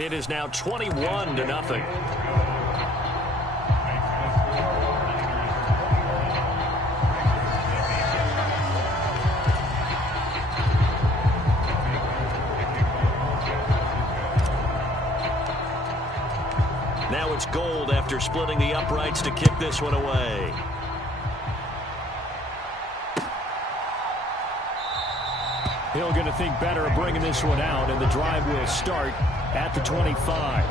And it is now 21-0. Now it's Gold after splitting the uprights to kick this one away. Hill going to think better of bringing this one out, and the drive will start at the 25.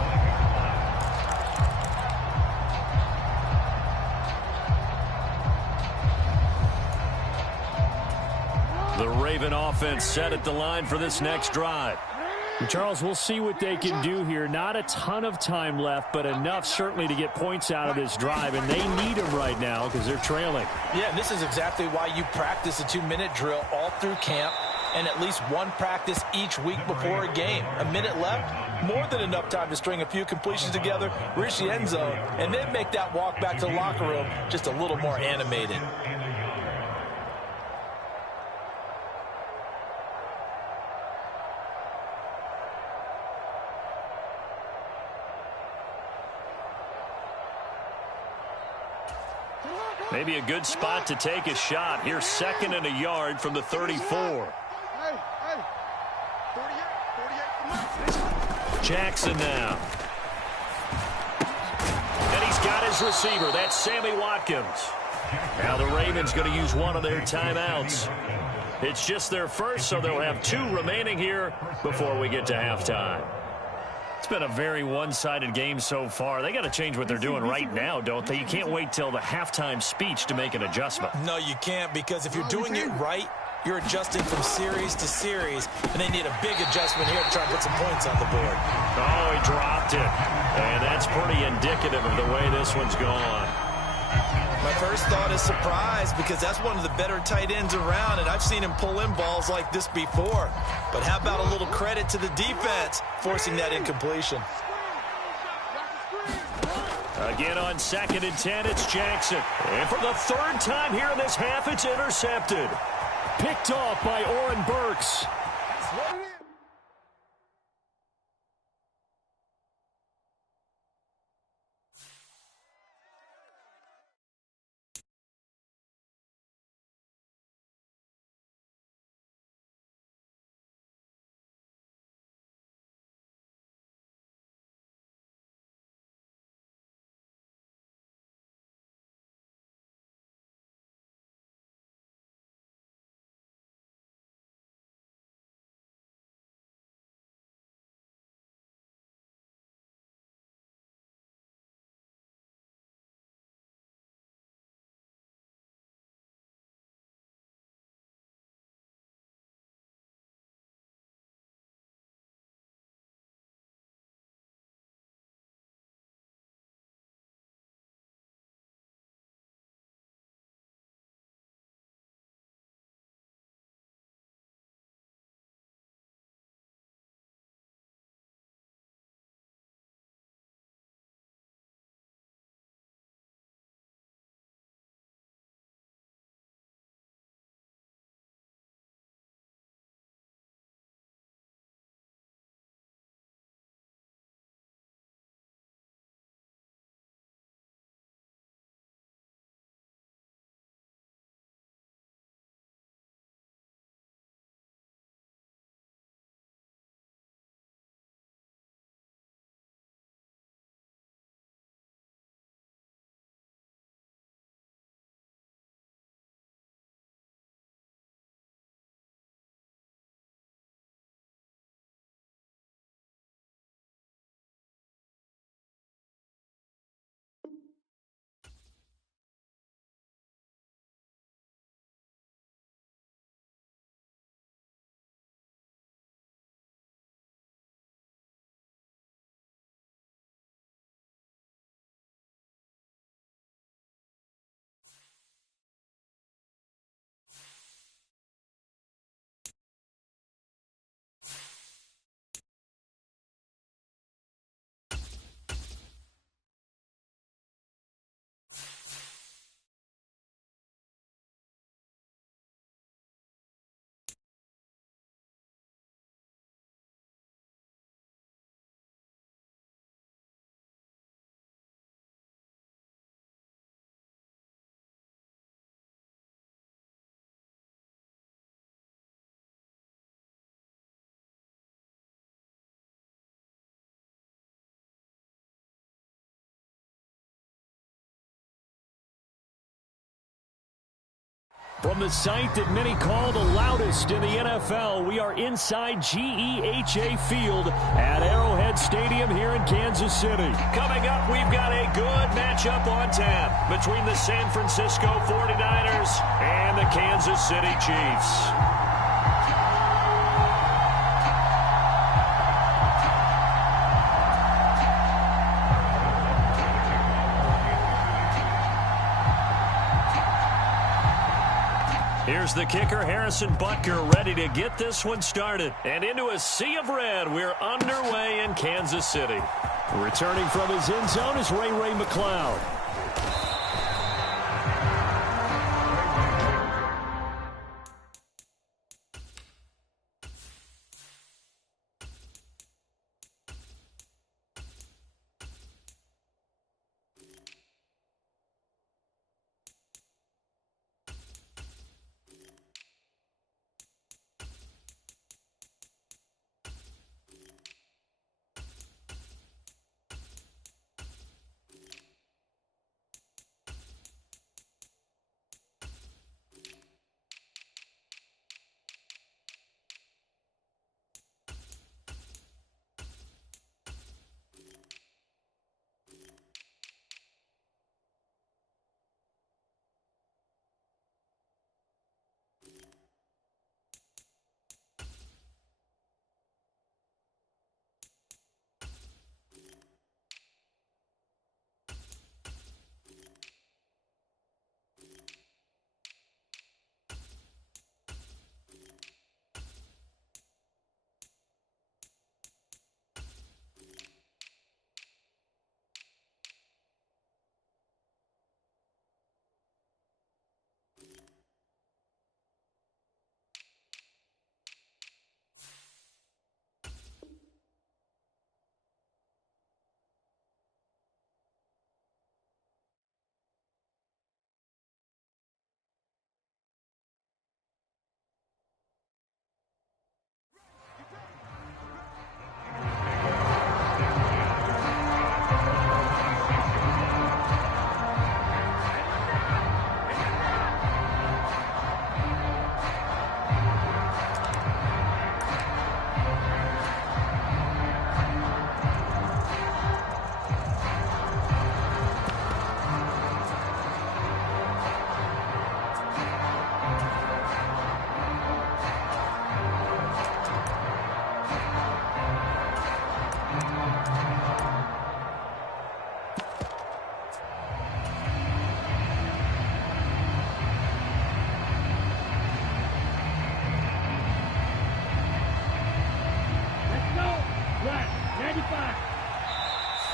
The Raven offense set at the line for this next drive. Charles, we'll see what they can do here. Not a ton of time left, but enough certainly to get points out of this drive, and they need them right now because they're trailing. Yeah, and this is exactly why you practice a 2-minute drill all through camp and at least one practice each week before a game. A minute left, more than enough time to string a few completions together, reach the end zone, and then make that walk back to the locker room just a little more animated. Maybe a good spot to take a shot. Here's 2nd and a yard from the 34. Jackson now. And he's got his receiver. That's Sammy Watkins. Now the Ravens going to use one of their timeouts. It's just their first, so they'll have 2 remaining here before we get to halftime. It's been a very one-sided game so far. They got to change what they're doing right now, don't they? You can't wait till the halftime speech to make an adjustment. No, you can't, because if you're doing it right, you're adjusting from series to series, and they need a big adjustment here to try and put some points on the board. Oh, he dropped it. And that's pretty indicative of the way this one's gone. My first thought is surprise, because that's one of the better tight ends around, and I've seen him pull in balls like this before. But how about a little credit to the defense forcing that incompletion? Again on 2nd and 10, it's Jackson. And for the 3rd time here in this half, it's intercepted. Picked off by Oren Burks. From the site that many call the loudest in the NFL, we are inside GEHA Field at Arrowhead Stadium here in Kansas City. Coming up, we've got a good matchup on tap between the San Francisco 49ers and the Kansas City Chiefs. Here's the kicker, Harrison Butker, ready to get this one started. And into a sea of red, we're underway in Kansas City. Returning from his end zone is Ray McCloud.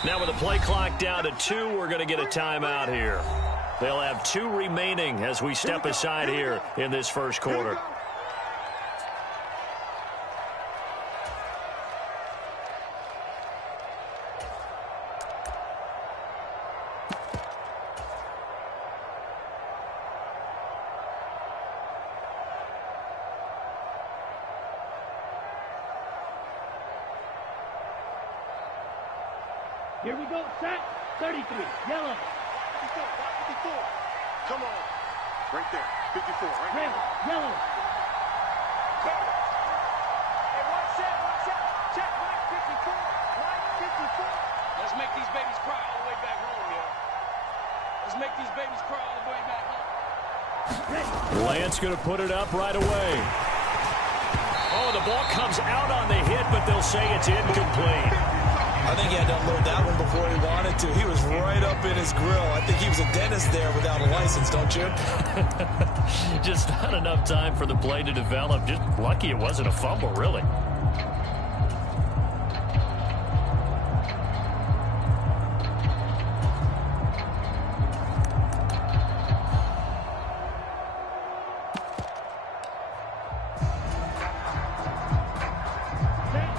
Now with the play clock down to 2, we're going to get a timeout here. They'll have 2 remaining as we step aside here in this first quarter. Here we go, set, 33, yellow. 54, 54. Come on. Right there, 54, right red, there. Yellow. Hey, watch out. Check, line 54, line 54. Let's make these babies cry all the way back home, yo. Let's make these babies cry all the way back home. Lance going to put it up right away. Oh, the ball comes out on the hit, but they'll say it's incomplete. I think he had to unload that one before he wanted to. He was right up in his grill. I think he was a dentist there without a license, don't you? Just not enough time for the play to develop. Just lucky it wasn't a fumble, really.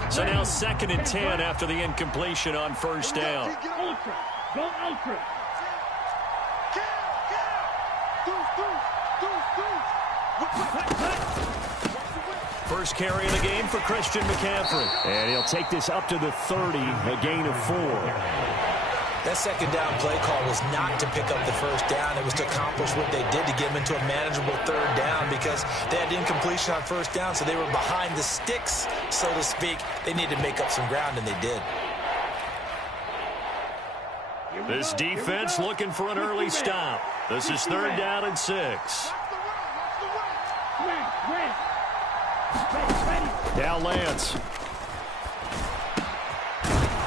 So now 2nd and 10 after the incompletion on first down. Ultra. Go ultra. First carry of the game for Christian McCaffrey. And he'll take this up to the 30, a gain of 4. That second down play call was not to pick up the first down. It was to accomplish what they did to get them into a manageable third down because they had incompletion on first down, so they were behind the sticks, so to speak. They needed to make up some ground, and they did. This defense looking for an early stop. This is 3rd down and 6. Now Lance.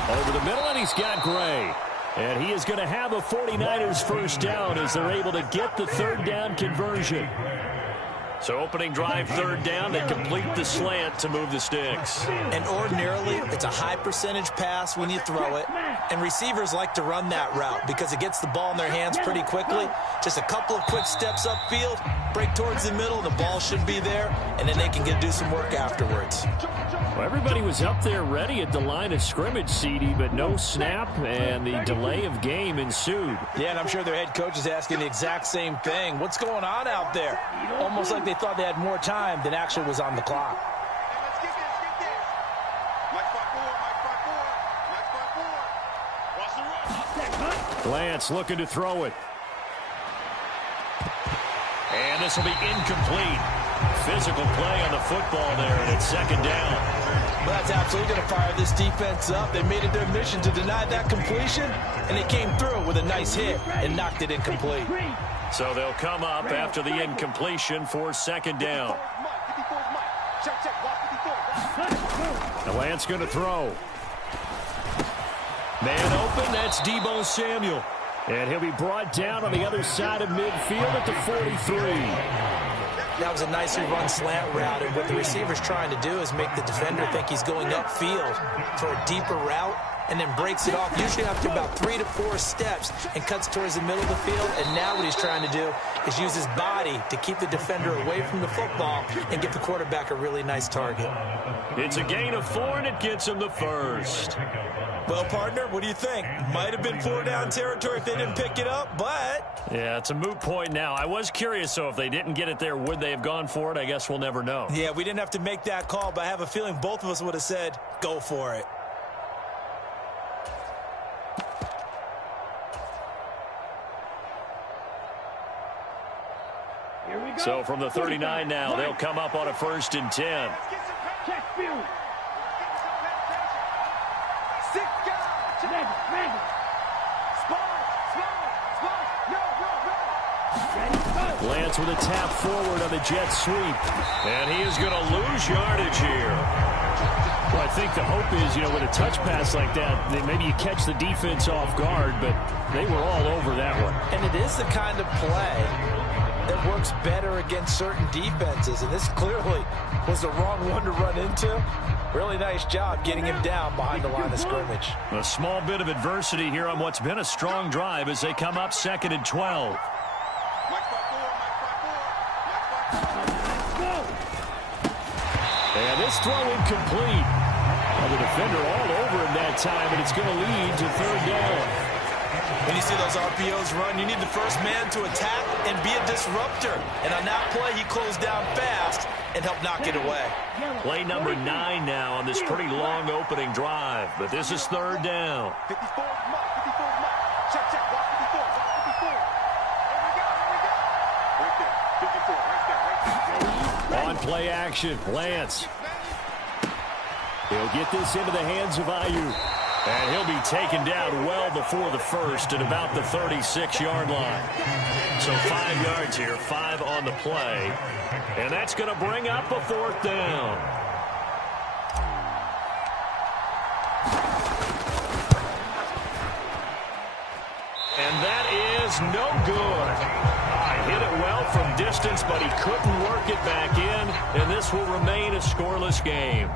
Over the middle, and he's got Gray. And he is going to have a 49ers first down as they're able to get the 3rd down conversion. So opening drive, 3rd down, they complete the slant to move the sticks. And ordinarily, it's a high percentage pass when you throw it. And receivers like to run that route because it gets the ball in their hands pretty quickly. Just a couple of quick steps upfield, break towards the middle, the ball should be there, and then they can do some work afterwards. Well, everybody was up there ready at the line of scrimmage, CD, but no snap, and the delay of game ensued. Yeah, and I'm sure their head coach is asking the exact same thing. What's going on out there? Almost like they thought they had more time than actually was on the clock. Let's get this. Mike 5-4. Lance looking to throw it. And this will be incomplete. Physical play on the football there, and it's 2nd down. Well, that's absolutely going to fire this defense up. They made it their mission to deny that completion, and they came through with a nice hit and knocked it incomplete. So they'll come up after the incompletion for 2nd down. The Lance going to throw. Man open, that's Deebo Samuel. And he'll be brought down on the other side of midfield at the 43. That was a nicely run slant route, and what the receiver's trying to do is make the defender think he's going upfield for a deeper route, and then breaks it off, usually after about 3 to 4 steps, and cuts towards the middle of the field. And now what he's trying to do is use his body to keep the defender away from the football and give the quarterback a really nice target. It's a gain of 4, and it gets him the first. Well, partner, what do you think? Might have been 4 down territory if they didn't pick it up, but... Yeah, it's a moot point now. I was curious, so if they didn't get it there, would they have gone for it? I guess we'll never know. Yeah, we didn't have to make that call, but I have a feeling both of us would have said, go for it. So from the 39 now, they'll come up on a 1st and 10. Check field. 6 guys. Lance with a tap forward on the jet sweep. And he is going to lose yardage here. Well, I think the hope is, with a touch pass like that, maybe you catch the defense off guard, but they were all over that one. And it is the kind of play that works better against certain defenses, and this clearly was the wrong one to run into. Really nice job getting him down behind the line of scrimmage. A small bit of adversity here on what's been a strong drive as they come up 2nd and 12. And this throw incomplete. Well, the defender all over him that time, and it's going to lead to 3rd down. When you see those RPOs run, you need the first man to attack and be a disruptor. And on that play, he closed down fast and helped knock it away. Play number 9 now on this pretty long opening drive. But this is 3rd down. 54 Mike. Check. Watch 54. Right there. 54. Right there. On play action, Lance. He'll get this into the hands of Ayuk. And he'll be taken down well before the first at about the 36-yard line. So 5 yards here, 5 on the play. And that's going to bring up a 4th down. And that is no good. Hit it well from distance, but he couldn't work it back in. And this will remain a scoreless game.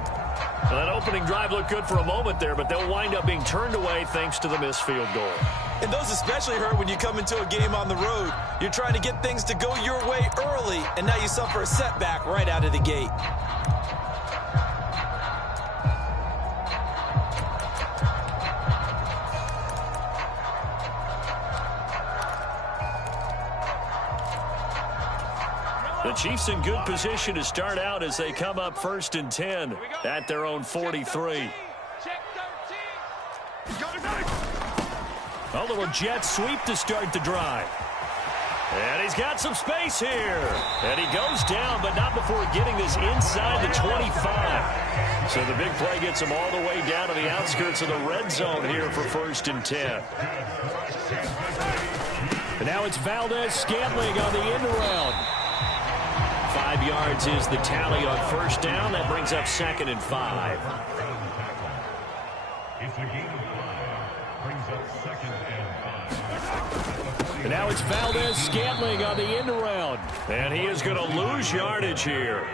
Well, that opening drive looked good for a moment there, but they'll wind up being turned away thanks to the missed field goal. And those especially hurt when you come into a game on the road. You're trying to get things to go your way early, and now you suffer a setback right out of the gate. The Chiefs in good position to start out as they come up 1st and 10 at their own 43. Check 13. A little jet sweep to start the drive. And he's got some space here. And he goes down, but not before getting this inside the 25. So the big play gets him all the way down to the outskirts of the red zone here for 1st and 10. And now it's Valdez-Scantling on the end around. 5 yards is the tally on 1st down. That brings up 2nd and 5. It's a gain of 5. Brings up 2nd and 5. And now it's Valdez-Scantling on the end around. And he is going to lose yardage here.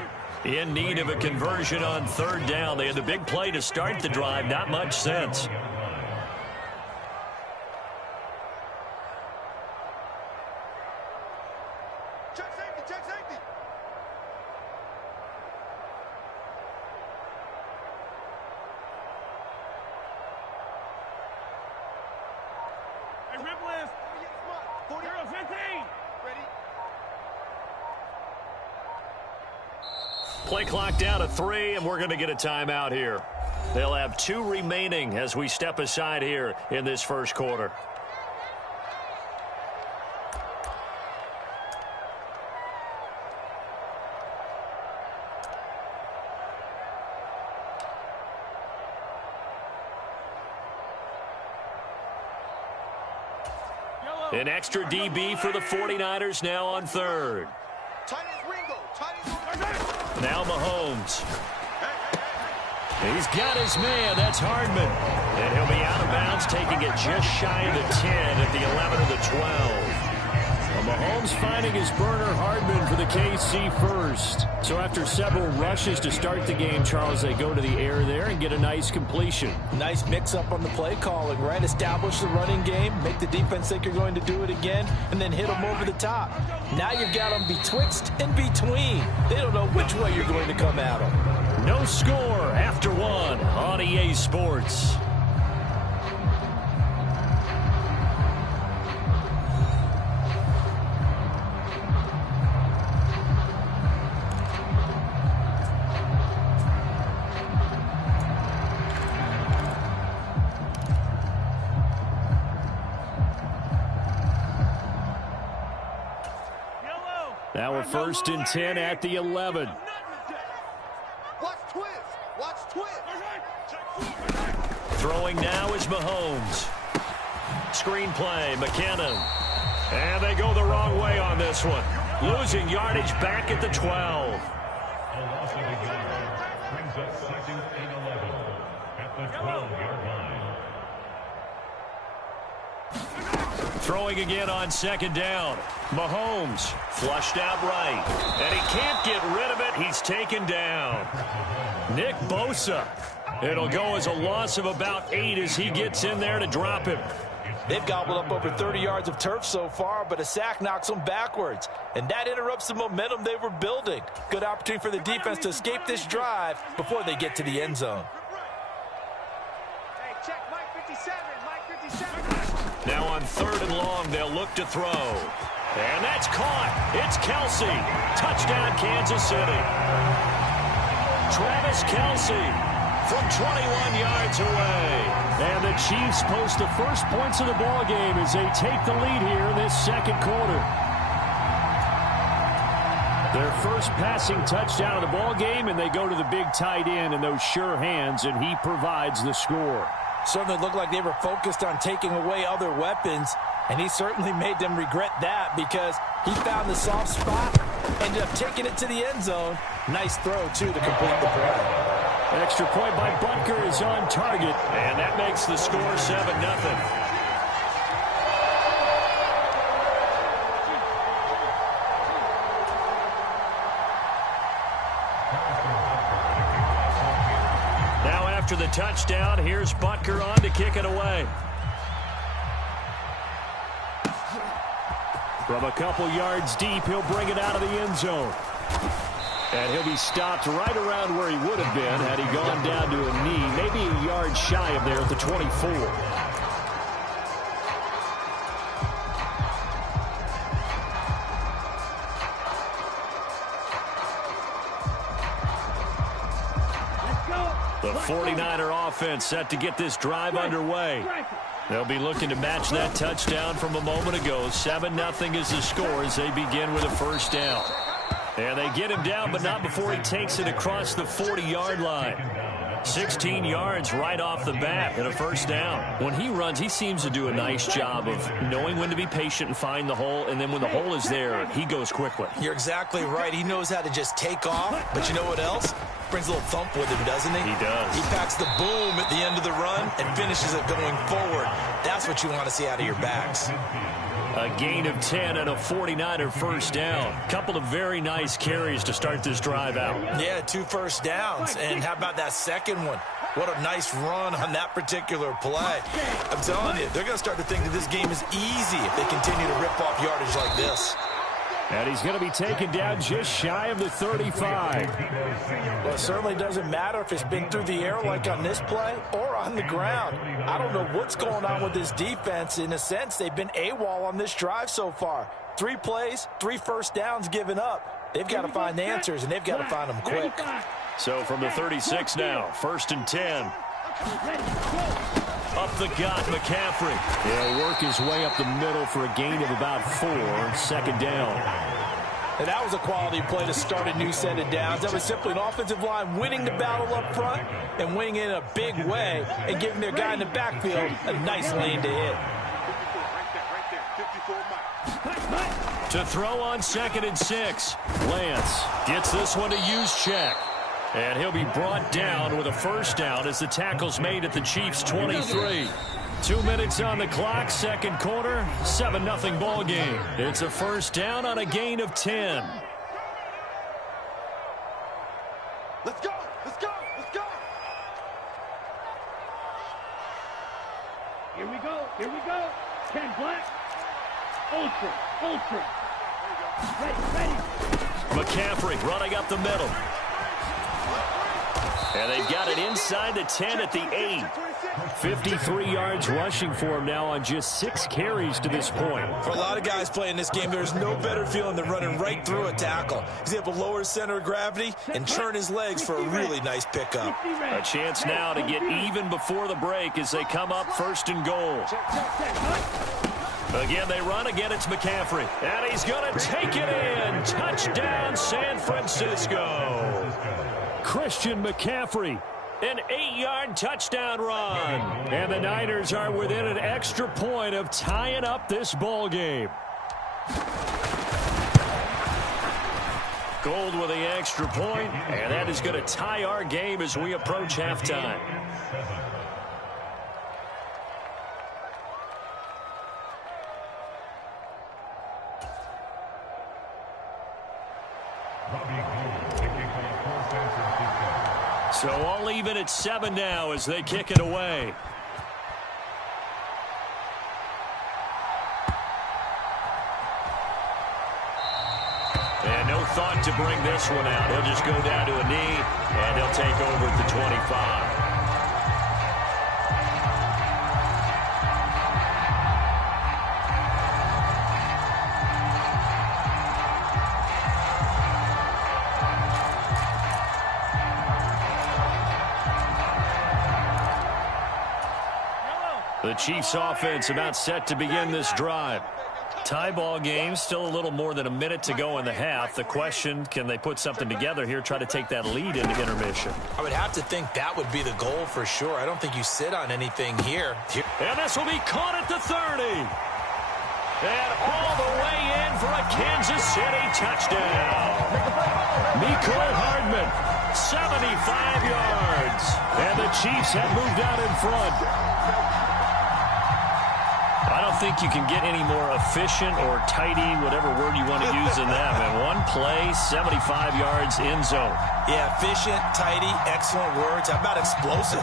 In need of a conversion on 3rd down. They had the big play to start the drive. Not much sense. Check safety, check safety. Hey, rip list. 40, 15. Ready? Play clock down to 3, and we're going to get a timeout here. They'll have 2 remaining as we step aside here in this 1st quarter. An extra DB for the 49ers now on 3rd. Tight as Ringo. Tight as Ringo. Now Mahomes. He's got his man. That's Hardman. And he'll be out of bounds, taking it just shy of the 10 at the 11 of the 12. Well, Mahomes finding his burner Hardman for the KC first. So after several rushes to start the game, Charles, they go to the air there and get a nice completion. Nice mix-up on the play calling, right? Establish the running game, make the defense think you're going to do it again, and then hit them over the top. Now you've got them betwixt and between. They don't know which way you're going to come at them. No score after 1 on EA Sports. Now we're 1st and 10 at the 11. Watch twist. Watch twist. Throwing now is Mahomes. Screenplay, McKinnon. And they go the wrong way on this one. Losing yardage back at the 12. A loss of a yard. Brings up 2nd and 11 at the 12-yard line. Throwing again on 2nd down. Mahomes flushed out right. And he can't get rid of it. He's taken down. Nick Bosa. It'll go as a loss of about 8 as he gets in there to drop him. They've gobbled up over 30 yards of turf so far, but a sack knocks them backwards. And that interrupts the momentum they were building. Good opportunity for the defense to escape this drive before they get to the end zone. Hey, check Mike 57. Mike 57. Now on 3rd and long, they'll look to throw. And that's caught. It's Kelsey. Touchdown, Kansas City. Travis Kelsey from 21 yards away. And the Chiefs post the first points of the ball game as they take the lead here in this 2nd quarter. Their first passing touchdown of the ball game, and they go to the big tight end in those sure hands, and he provides the score. Certainly looked like they were focused on taking away other weapons, and he certainly made them regret that because he found the soft spot, ended up taking it to the end zone. Nice throw, too, to complete the play. Extra point by Butker is on target. And that makes the score 7-0. Now after the touchdown, here's Butker on to kick it away. From a couple yards deep, he'll bring it out of the end zone. And he'll be stopped right around where he would have been had he gone down to a knee, maybe a yard shy of there at the 24. The 49er offense set to get this drive underway. They'll be looking to match that touchdown from a moment ago. 7-0 is the score as they begin with a first down. And they get him down, but not before he takes it across the 40-yard line. 16 yards right off the bat and a first down. When he runs, he seems to do a nice job of knowing when to be patient and find the hole, and then when the hole is there, he goes quickly. You're exactly right. He knows how to just take off, but you know what else? Brings a little thump with him, doesn't he? He does. He packs the boom at the end of the run and finishes it going forward. That's what you want to see out of your backs. A gain of 10 and a 49er first down. Couple of very nice carries to start this drive out. Yeah, 2 first downs. And how about that second one? What a nice run on that particular play. I'm telling you, they're going to start to think that this game is easy if they continue to rip off yardage like this. And he's going to be taken down just shy of the 35. Well, it certainly doesn't matter if it's been through the air like on this play or on the ground. I don't know what's going on with this defense. In a sense, they've been AWOL on this drive so far. 3 plays, 3 first downs given up. They've got to find answers, and they've got to find them quick. So from the 36 now, 1st and 10. Up the gut, McCaffrey. He'll work his way up the middle for a gain of about 4, second down. And that was a quality play to start a new set of downs. That was simply an offensive line winning the battle up front and winning it in a big way and giving their guy in the backfield a nice lane to hit. To throw on 2nd and 6. Lance gets this one to Juszczyk. And he'll be brought down with a first down as the tackle's made at the Chiefs' 23. 2 minutes on the clock, second quarter, 7-0 ball game. It's a first down on a gain of 10. Let's go! Let's go! Let's go! Here we go. Here we go. 10 black. Ultra. Ultra. Ready. McCaffrey running up the middle. And they've got it inside the 10 at the 8. 53 yards rushing for him now on just 6 carries to this point. For a lot of guys playing this game, there's no better feeling than running right through a tackle. He's able to lower his center of gravity and turn his legs for a really nice pickup. A chance now to get even before the break as they come up 1st and goal. Again, they run. Again, it's McCaffrey. And he's going to take it in. Touchdown, San Francisco. Christian McCaffrey, an 8-yard touchdown run. And the Niners are within an extra point of tying up this ball game. Gold with the extra point, and that is going to tie our game as we approach halftime. So all even at 7 now as they kick it away. And no thought to bring this one out. He'll just go down to a knee, and he'll take over at the 25. The Chiefs offense about set to begin this drive. Tie ball game, still a little more than a minute to go in the half. The question, can they put something together here, try to take that lead into intermission? I would have to think that would be the goal for sure. I don't think you sit on anything here. And this will be caught at the 30. And all the way in for a Kansas City touchdown. Mecole Hardman, 75 yards. And the Chiefs have moved out in front. I don't think you can get any more efficient or tidy, whatever word you want to use in that. Man, one play, 75 yards in zone. Yeah, efficient, tidy, excellent words. How about explosive?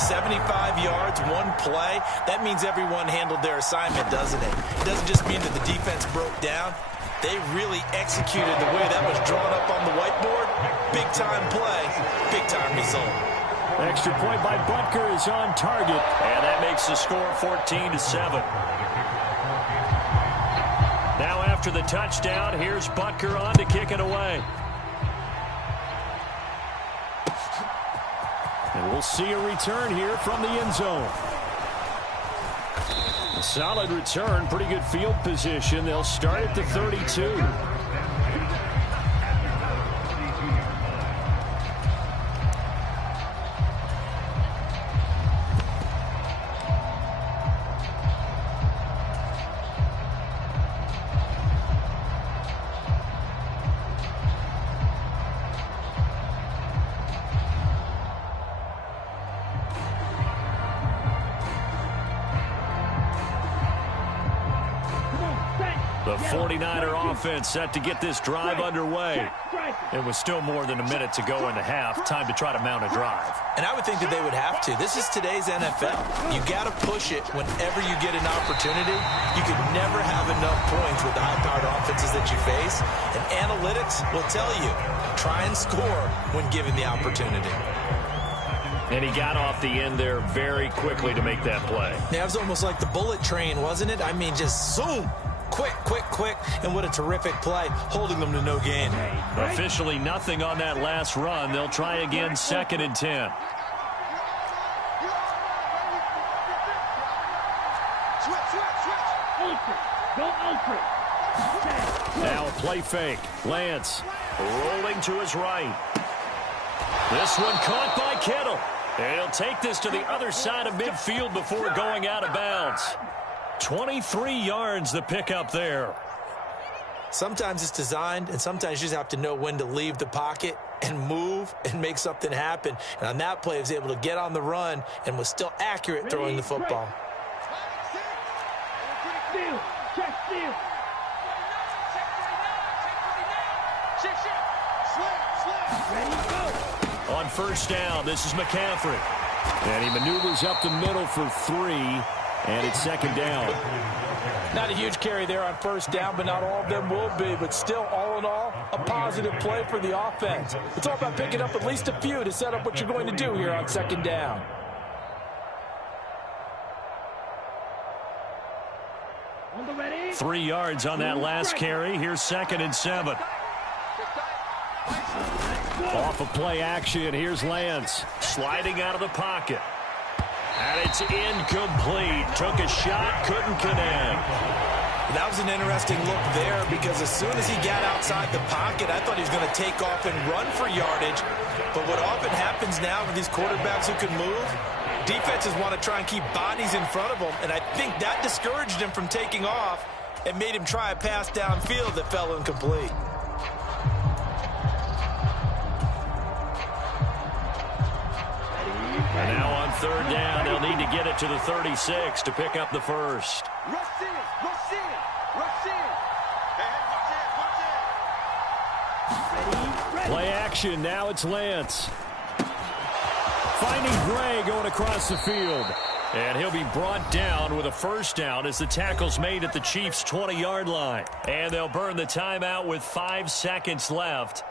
75 yards, one play. That means everyone handled their assignment, doesn't it? It doesn't just mean that the defense broke down. They really executed the way that was drawn up on the whiteboard. Big-time play, big-time result. Extra point by Butker is on target. And that makes the score 14-7. Now after the touchdown, here's Butker on to kick it away. And we'll see a return here from the end zone. solid return, pretty good field position. They'll start at the 32. The 49er offense set to get this drive underway. It was still more than a minute to go in the half. Time to try to mount a drive. And I would think that they would have to. This is today's NFL. You got to push it whenever you get an opportunity. You could never have enough points with the high-powered offenses that you face. And analytics will tell you, try and score when given the opportunity. And he got off the end there very quickly to make that play. Yeah, it was almost like the bullet train, wasn't it? I mean, just zoom. Quick, and what a terrific play, holding them to no gain. Officially nothing on that last run. They'll try again, 2nd and 10. Now a play fake. Lance rolling to his right. This one caught by Kittle. And he'll take this to the other side of midfield before going out of bounds. 23 yards the pickup there. Sometimes it's designed, and sometimes you just have to know when to leave the pocket and move and make something happen. And on that play, he was able to get on the run and was still accurate throwing the football. On first down, this is McCaffrey. And he maneuvers up the middle for 3. And it's 2nd down. Not a huge carry there on first down, but not all of them will be. But still, all in all, a positive play for the offense. It's all about picking up at least a few to set up what you're going to do here on 2nd down. On the ready. 3 yards on that last carry. Here's 2nd and 7. Off of play action, here's Lance. Sliding out of the pocket. And it's incomplete. Took a shot, couldn't connect. That was an interesting look there because as soon as he got outside the pocket, I thought he was going to take off and run for yardage. But what often happens now with these quarterbacks who can move, defenses want to try and keep bodies in front of them. And I think that discouraged him from taking off and made him try a pass downfield that fell incomplete. And now on 3rd down, they'll need to get it to the 36 to pick up the first. Rush in. Hey, watch it. Play action, now it's Lance. Finding Gray going across the field. And he'll be brought down with a first down as the tackle's made at the Chiefs' 20-yard line. And they'll burn the timeout with 5 seconds left.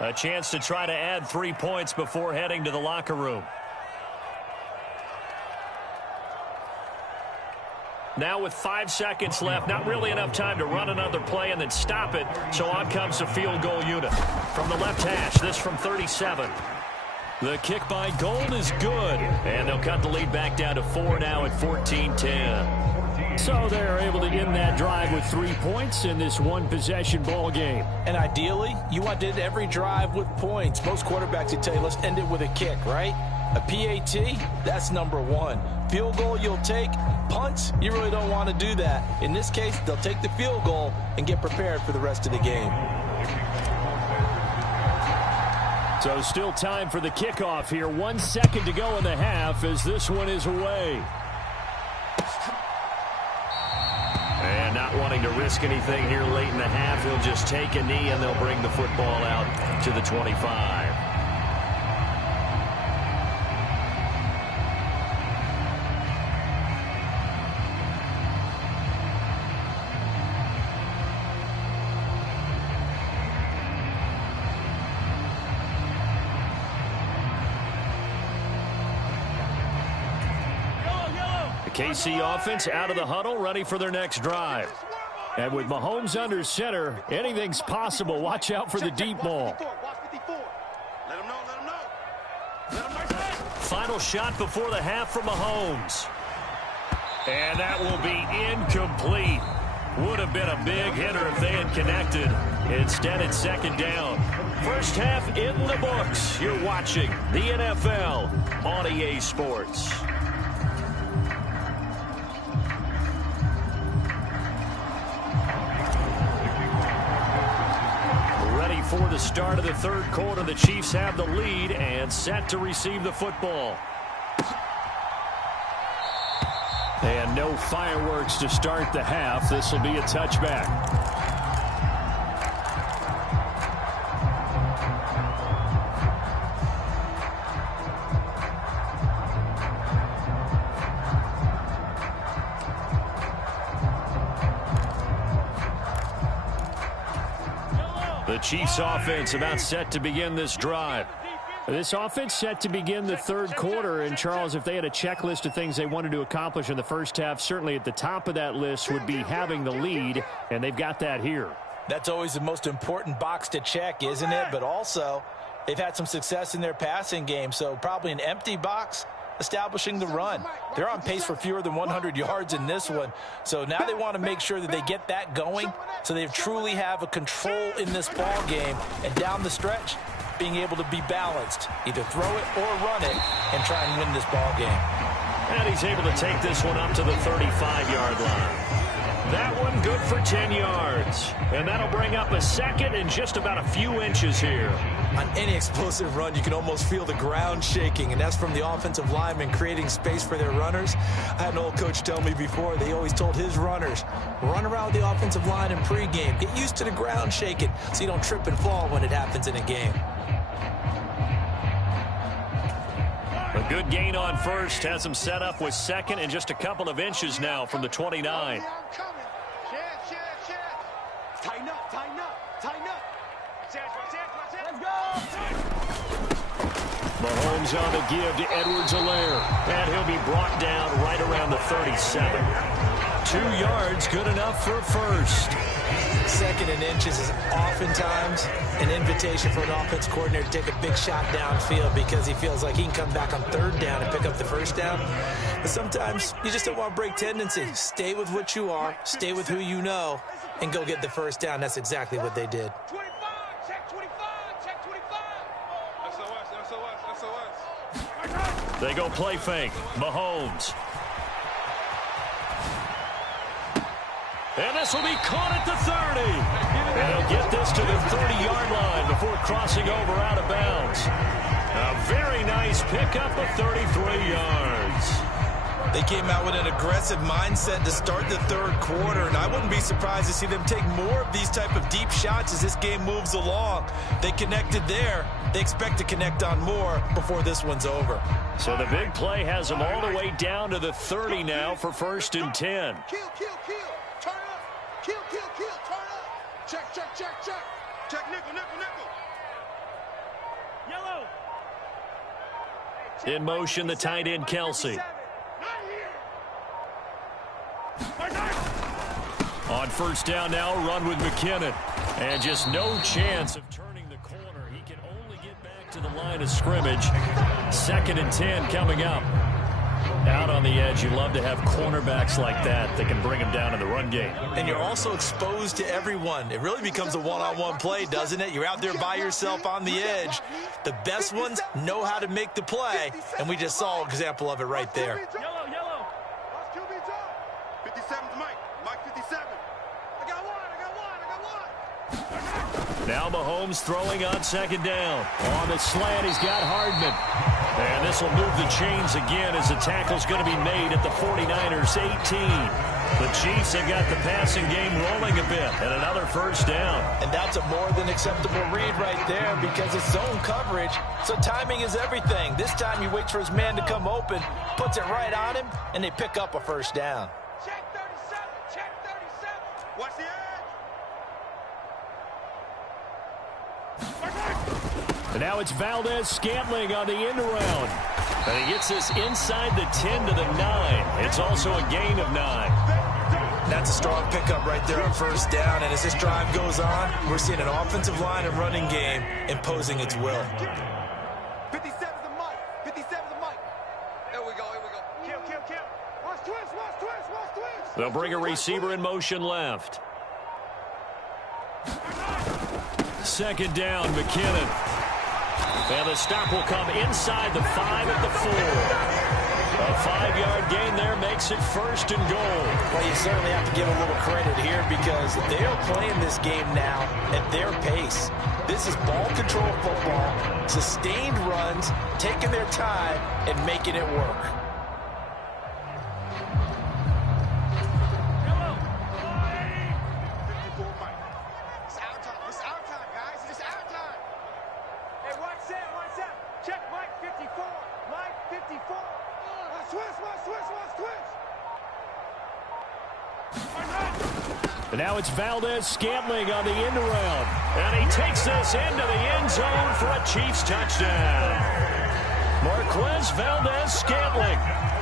A chance to try to add 3 points before heading to the locker room. Now with 5 seconds left, not really enough time to run another play and then stop it. So on comes the field goal unit. From the left hash, this from 37. The kick by Gold is good. And they'll cut the lead back down to 4 now at 14-10. So they're able to end that drive with 3 points in this one-possession ball game. And ideally, you want to end every drive with points. Most quarterbacks would tell you, let's end it with a kick, right? A PAT, that's number 1. Field goal you'll take. Punts, you really don't want to do that. In this case, they'll take the field goal and get prepared for the rest of the game. So still time for the kickoff here. 1 second to go in the half as this one is away. And not wanting to risk anything here late in the half, he'll just take a knee and they'll bring the football out to the 25. KC offense out of the huddle, ready for their next drive. And with Mahomes under center, anything's possible. Watch out for the deep ball. Final shot before the half from Mahomes. And that will be incomplete. Would have been a big hitter if they had connected. Instead, it's second down. First half in the books. You're watching the NFL on EA Sports. Ready for the start of the third quarter. The Chiefs have the lead and set to receive the football. And no fireworks to start the half. This will be a touchback. The Chiefs offense about set to begin this drive. This offense set to begin the third quarter, and Charles, if they had a checklist of things they wanted to accomplish in the first half, certainly at the top of that list would be having the lead, and they've got that here. That's always the most important box to check, isn't it? But also, they've had some success in their passing game, so probably an empty box establishing the run. They're on pace for fewer than 100 yards in this one, so now they want to make sure that they get that going so they truly have a control in this ball game, and down the stretch, being able to be balanced, either throw it or run it, and try and win this ball game. And he's able to take this one up to the 35-yard line. That one good for 10 yards. And that'll bring up a second and just about a few inches here. On any explosive run, you can almost feel the ground shaking, and that's from the offensive linemen creating space for their runners. I had an old coach tell me before, they always told his runners, run around the offensive line in pregame. Get used to the ground shaking so you don't trip and fall when it happens in a game. A good gain on first, has him set up with second and just a couple of inches now from the 29. Tighten up, tighten up, tighten up. Let's go. Mahomes on the give to Edwards-Helaire, and he'll be brought down right around the 37. 2 yards, good enough for a first. Second and inches is oftentimes an invitation for an offense coordinator to take a big shot downfield because he feels like he can come back on third down and pick up the first down. But sometimes you just don't want to break tendency. Stay with what you are, stay with who you know, and go get the first down. That's exactly what they did. 25, check 25, check 25. SOS. They go play fake. Mahomes. And this will be caught at the 30. And he'll get this to the 30-yard line before crossing over out of bounds. A very nice pickup of 33 yards. They came out with an aggressive mindset to start the third quarter, and I wouldn't be surprised to see them take more of these type of deep shots as this game moves along. They connected there. They expect to connect on more before this one's over. So the big play has them all the way down to the 30 now for first and 10. Kill. Turn up. Kill. Turn up. Check. Check nickel. Yellow. In motion, the tight end, Kelsey. On first down now, run with McKinnon. And just no chance of turning the corner. He can only get back to the line of scrimmage. Second and 10 coming up. Out on the edge, you love to have cornerbacks like that can bring them down in the run game. And you're also exposed to everyone. It really becomes a one-on-one play, doesn't it? You're out there by yourself on the edge. The best ones know how to make the play, and we just saw an example of it right there. Yellow. Watch QB jump. 57's Mike 57. I got one. Now Mahomes throwing on second down. On the slant, he's got Hardman. And this will move the chains again as the tackle's going to be made at the 49ers 18. The Chiefs have got the passing game rolling a bit and another first down. And that's a more than acceptable read right there because it's zone coverage, so timing is everything. This time he waits for his man to come open, puts it right on him, and they pick up a first down. Check 37. Watch the edge. And now it's Valdez-Scantling on the end around. And he gets this inside the 10 to the 9. It's also a gain of 9. That's a strong pickup right there on first down. And as this drive goes on, we're seeing an offensive line and running game imposing its will. 57's the Mike. There we go. Kill. Watch twist. They'll bring a receiver in motion left. Second down, McKinnon. And the stop will come inside the 5 at the 4. A 5-yard gain there makes it first and goal. Well, you certainly have to give a little credit here because they are playing this game now at their pace. This is ball control football, sustained runs, taking their time, and making it work. And now it's Valdez-Scantling on the end around. And he takes this into the end zone for a Chiefs touchdown. Marquez Valdez-Scantling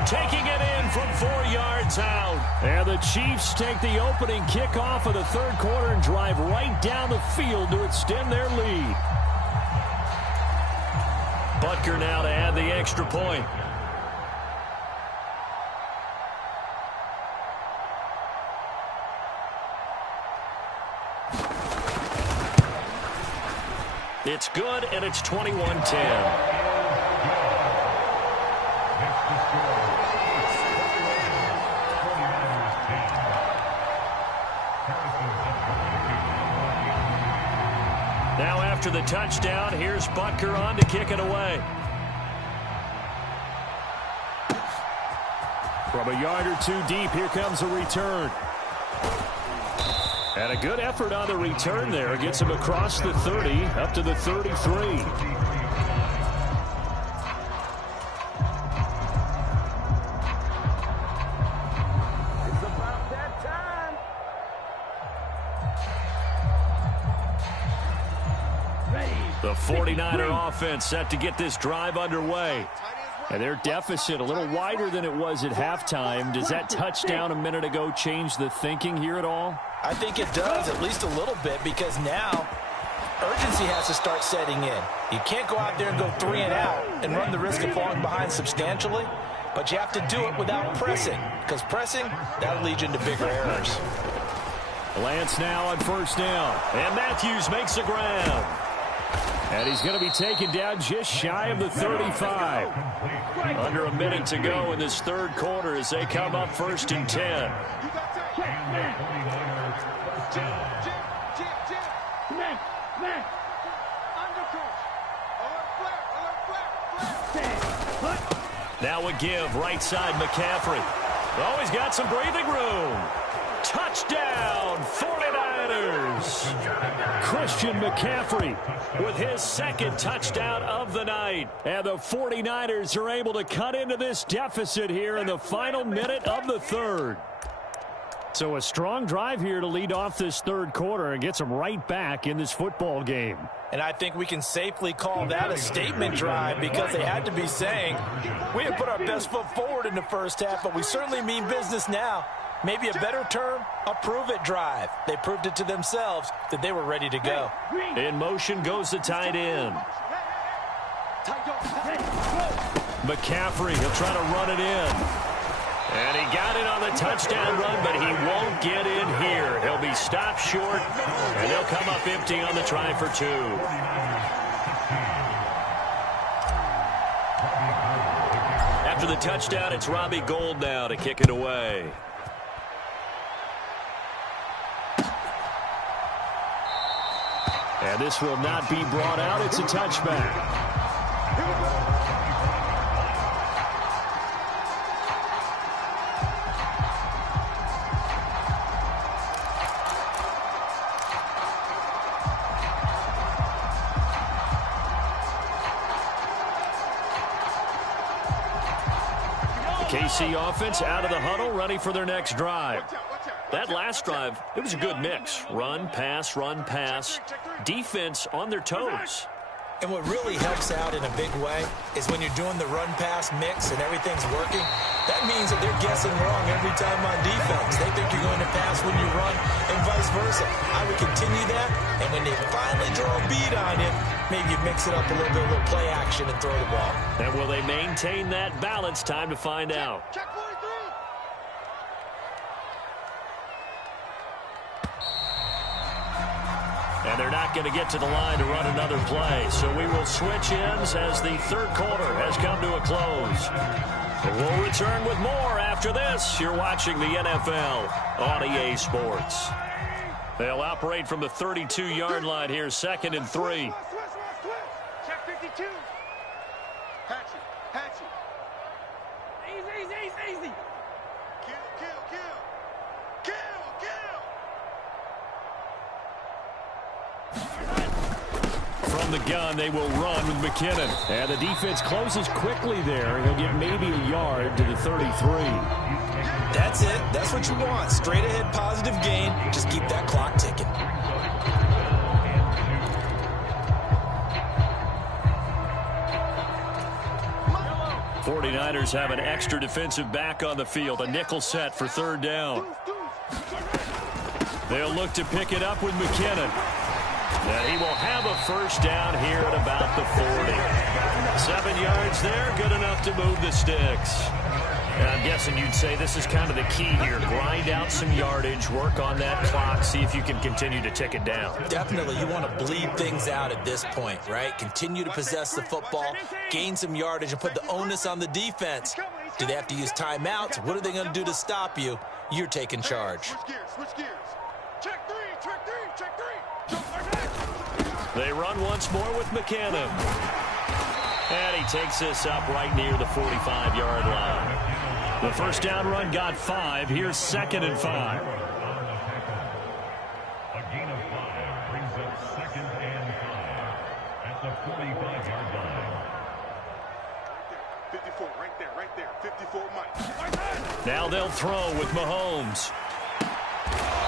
taking it in from 4 yards out. And the Chiefs take the opening kickoff of the third quarter and drive right down the field to extend their lead. Butker now to add the extra point. It's good, and it's 21-10. Now after the touchdown, here's Butker on to kick it away. From a yard or two deep, here comes a return. And a good effort on the return there. Gets him across the 30, up to the 33. It's about that time. The 49er offense set to get this drive underway. And their deficit a little wider than it was at halftime. Does that touchdown a minute ago change the thinking here at all? I think it does, at least a little bit, because now urgency has to start setting in. You can't go out there and go 3 and out and run the risk of falling behind substantially, but you have to do it without pressing, because pressing, that'll lead you into bigger errors. Lance now on first down. And Matthews makes the ground. And he's going to be taken down just shy of the 35. Under a minute to go in this third quarter as they come up 1st and 10. Now a give, right side McCaffrey. Oh, he's got some breathing room. Touchdown, 49ers. Christian McCaffrey With his second touchdown of the night. and the 49ers are able to cut into this deficit here in the final minute of the third. So a strong drive here to lead off this third quarter and gets them right back in this football game. And I think we can safely call that a statement drive because they had to be saying, we have put our best foot forward in the first half, but we certainly mean business now. Maybe a better term, a prove-it drive. They proved it to themselves that they were ready to go. In motion goes the tight end. McCaffrey, he'll try to run it in. And he got it on the touchdown run, but he won't get in here. He'll be stopped short, and they'll come up empty on the try for 2. After the touchdown, it's Robbie Gould now to kick it away. And this will not be brought out. It's a touchback. KC offense out of the huddle, ready for their next drive. That last drive, it was a good mix. Run, pass, defense on their toes. And what really helps out in a big way is when you're doing the run-pass mix and everything's working, that means that they're guessing wrong every time on defense. They think you're going to pass when you run and vice versa. I would continue that, and when they finally draw a beat on you, maybe you mix it up a little bit, a little play action and throw the ball. And will they maintain that balance? Time to find out. Check 43. they're not going to get to the line to run another play. So we will switch ends as the third quarter has come to a close. We'll return with more after this. You're watching the NFL on EA Sports. They'll operate from the 32-yard line here, 2nd and 3. Check 52. Hatchet. Easy. Kill. From the gun, they will run with McKinnon. And the defense closes quickly there. He'll get maybe a yard to the 33. That's it. That's what you want. Straight ahead positive gain. Just keep that clock ticking. 49ers have an extra defensive back on the field. A nickel set for 3rd down. They'll look to pick it up with McKinnon. And he will have a first down here at about the 40. 7 yards there, good enough to move the sticks. And I'm guessing you'd say this is kind of the key here. Grind out some yardage, work on that clock, see if you can continue to tick it down. Definitely, you want to bleed things out at this point, right? Continue to possess the football, gain some yardage, and put the onus on the defense. Do they have to use timeouts? What are they going to do to stop you? You're taking charge. Switch gears. Check three. They run once more with McKinnon. And he takes this up right near the 45-yard line. The first down run got 5. Here's 2nd and 5. A gain of 5 brings up 2nd and 5 at the 45-yard line. 54, right there. 54, Mike. Now they'll throw with Mahomes.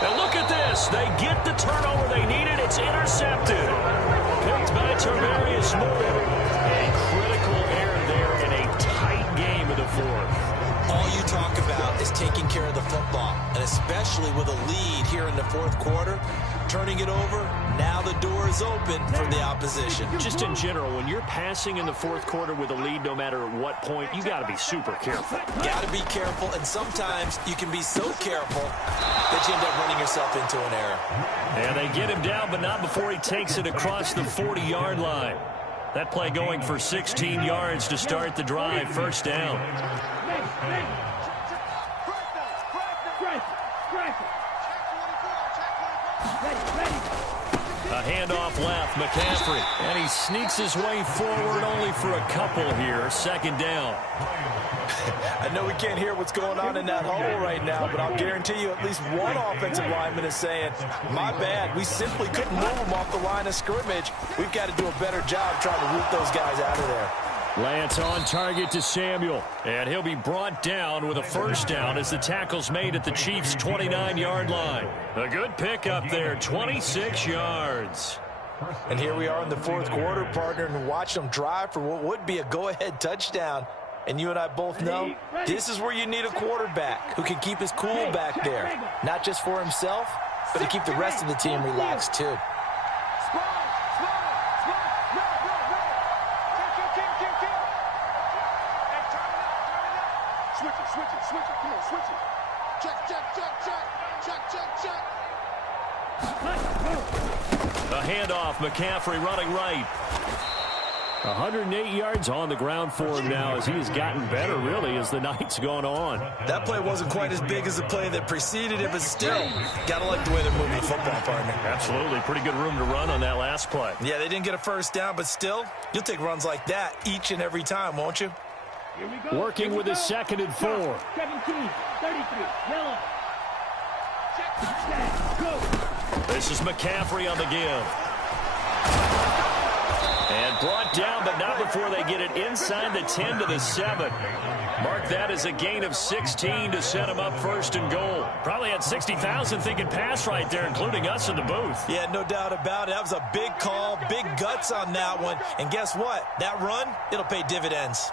And look at this. They get the turnover they needed. It's intercepted. Picked by Tarvarius Moore. A critical error there in a tight game of the 4th. All you talk about is taking care of the football, and especially with a lead here in the 4th quarter, turning it over, now the door is open for the opposition. Just in general, when you're passing in the 4th quarter with a lead, no matter at what point, you got to be super careful. Got to be careful, and sometimes you can be so careful that you end up running yourself into an error. And they get him down, but not before he takes it across the 40-yard line. That play going for 16 yards to start the drive. First down. A handoff left, McCaffrey. And he sneaks his way forward only for a couple here. 2nd down. I know we can't hear what's going on in that hole right now, but I'll guarantee you at least one offensive lineman is saying, my bad, we simply couldn't move them off the line of scrimmage. We've got to do a better job trying to root those guys out of there. Lance on target to Samuel. And he'll be brought down with a first down as the tackle's made at the Chiefs' 29-yard line. A good pickup there, 26 yards. And here we are in the 4th quarter, partner, and watch them drive for what would be a go-ahead touchdown. And you and I both know this is where you need a quarterback who can keep his cool back there. Not just for himself, but to keep the rest of the team relaxed, too. Switch it. Come on, switch it. Check. A handoff, McCaffrey running right. 108 yards on the ground for him now as he has gotten better, really, as the night's gone on. That play wasn't quite as big as the play that preceded it, but still, got to like the way they're moving the football, partner. Absolutely. Pretty good room to run on that last play. Yeah, they didn't get a first down, but still, you'll take runs like that each and every time, won't you? Working with his 2nd and 4. 17, 33, yellow. This is McCaffrey on the give. And brought down, but not before they get it inside the 10 to the 7. Mark that as a gain of 16 to set him up 1st and goal. Probably had 60,000 thinking pass right there, including us in the booth. Yeah, no doubt about it. That was a big call, big guts on that one. And guess what? That run, it'll pay dividends.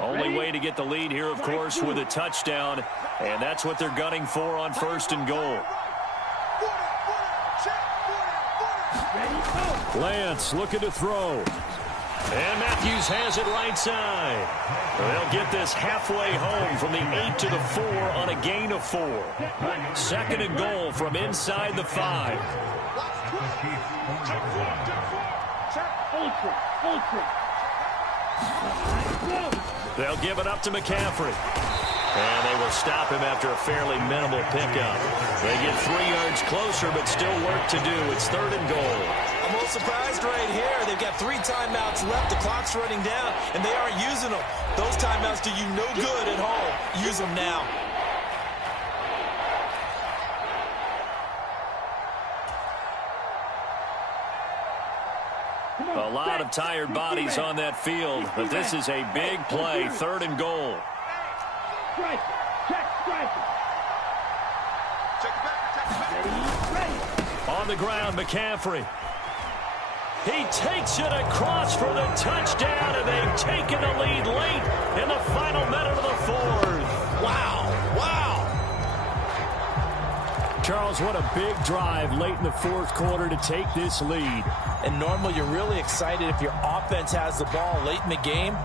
Only way to get the lead here, of course, with a touchdown. And that's what they're gunning for on 1st and goal. Lance looking to throw. And Matthews has it right side. They'll get this halfway home from the 8 to the 4 on a gain of 4. 2nd and goal from inside the 5. They'll give it up to McCaffrey. And they will stop him after a fairly minimal pickup. They get 3 yards closer, but still work to do. It's 3rd and goal. I'm a little surprised right here. They've got 3 timeouts left. The clock's running down, and they aren't using them. Those timeouts do you no good at home. Use them now. A lot of tired bodies on that field, but this is a big play. 3rd and goal. On the ground, McCaffrey. He takes it across for the touchdown, and they've taken the lead late in the final minute of the 4th. Wow. Charles, what a big drive late in the 4th quarter to take this lead. And normally you're really excited if your offense has the ball late in the game.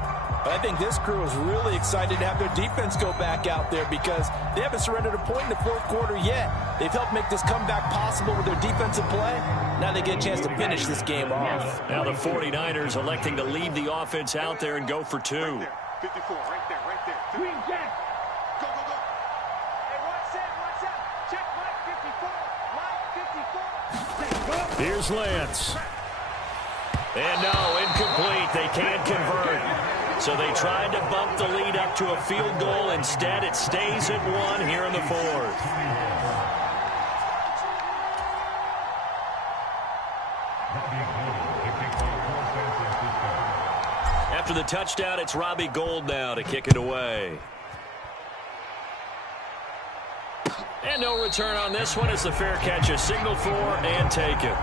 But I think this crew is really excited to have their defense go back out there because they haven't surrendered a point in the 4th quarter yet. They've helped make this comeback possible with their defensive play. Now they get a chance to finish this game off. Now the 49ers electing to leave the offense out there and go for 2. Right there, 54, right there. Green Jack. Go. Hey, watch out. Check Mike 54. Here's Lance. And no, incomplete. They can't convert. So they tried to bump the lead up to a field goal. Instead, it stays at 1 here in the 4th. After the touchdown, it's Robbie Gould now to kick it away. And no return on this one as the fair catch is signaled for and taken.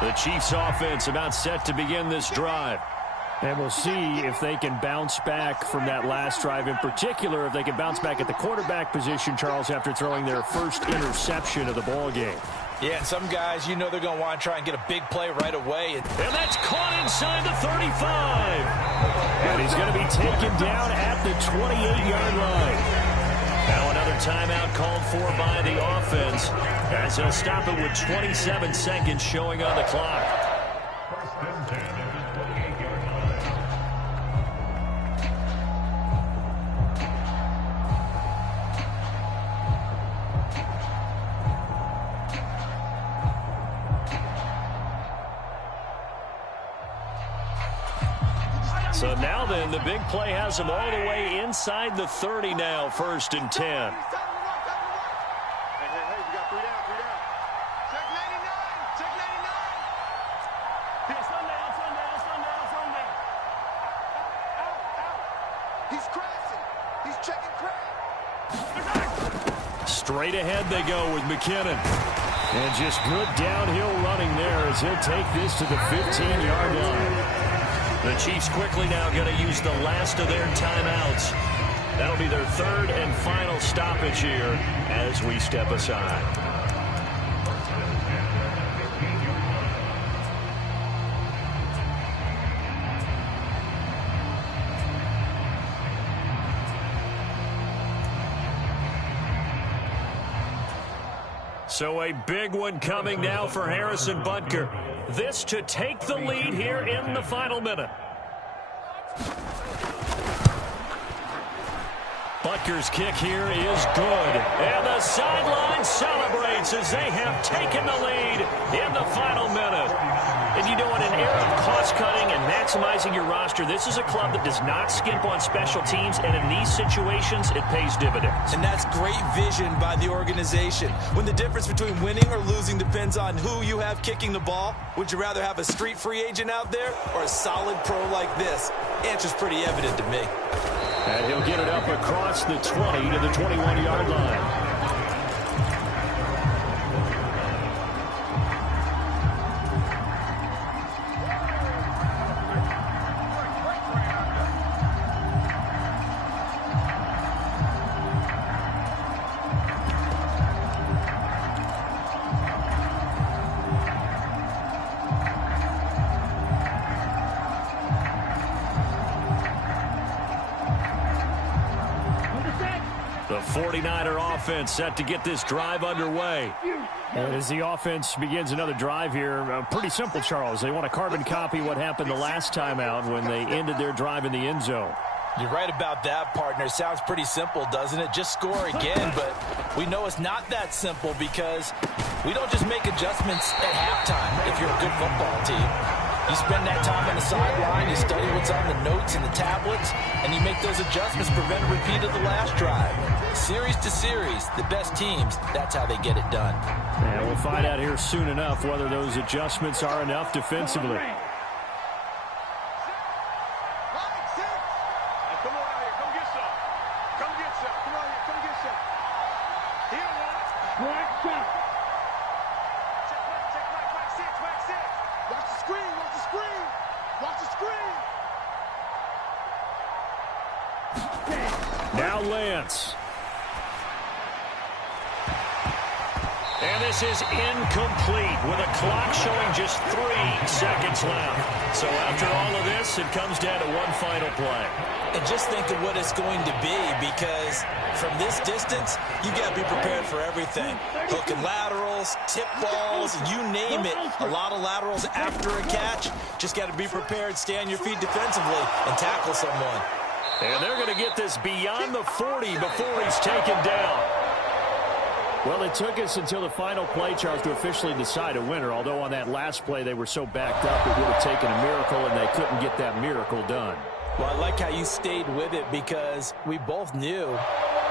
The Chiefs offense about set to begin this drive. And we'll see if they can bounce back from that last drive, in particular if they can bounce back at the quarterback position, Charles, after throwing their first interception of the ball game. Yeah, and some guys, you know they're going to want to try and get a big play right away. And that's caught inside the 35. And he's going to be taken down at the 28-yard line. Now another timeout called for by the offense as they'll stop it with 27 seconds showing on the clock. First and 10 at the 28-yard line. So now then, the big play has them all the way inside the 30 now, 1st and 10. Hey, we got 3 down. Check 99. Here, slow down. Out. He's crashing. He's checking crash. Straight ahead they go with McKinnon. And just good downhill running there as he'll take this to the 15-yard line. The Chiefs quickly now going to use the last of their timeouts. That'll be their 3rd and final stoppage here as we step aside. So a big one coming now for Harrison Butker. This to take the lead here in the final minute. Butker's kick here is good. And the sideline celebrates as they have taken the lead in the final minute. And you know, in an era of cost-cutting and maximizing your roster, this is a club that does not skimp on special teams, and in these situations, it pays dividends. And that's great vision by the organization. When the difference between winning or losing depends on who you have kicking the ball, would you rather have a street free agent out there or a solid pro like this? Answer's pretty evident to me. And he'll get it up across the 20 to the 21-yard line. 49er offense set to get this drive underway. And as the offense begins another drive here, pretty simple, Charles. They want to carbon copy what happened the last time out when they ended their drive in the end zone. You're right about that, partner. Sounds pretty simple, doesn't it? Just score again, but we know it's not that simple because we don't just make adjustments at halftime if you're a good football team. You spend that time on the sideline, you study what's on the notes and the tablets, and you make those adjustments, prevent a repeat of the last drive. Series to series, the best teams, that's how they get it done. And we'll find out here soon enough whether those adjustments are enough defensively. Now Lance. And this is incomplete with a clock showing just 3 seconds left. So after all of this, it comes down to one final play. And just think of what it's going to be, because from this distance, you've got to be prepared for everything. Hook and laterals, tip balls, you name it. A lot of laterals after a catch. Just got to be prepared, stay on your feet defensively, and tackle someone. And they're going to get this beyond the 40 before he's taken down. Well, it took us until the final play, Charles, to officially decide a winner, although on that last play they were so backed up it would have taken a miracle, and they couldn't get that miracle done. Well, I like how you stayed with it, because we both knew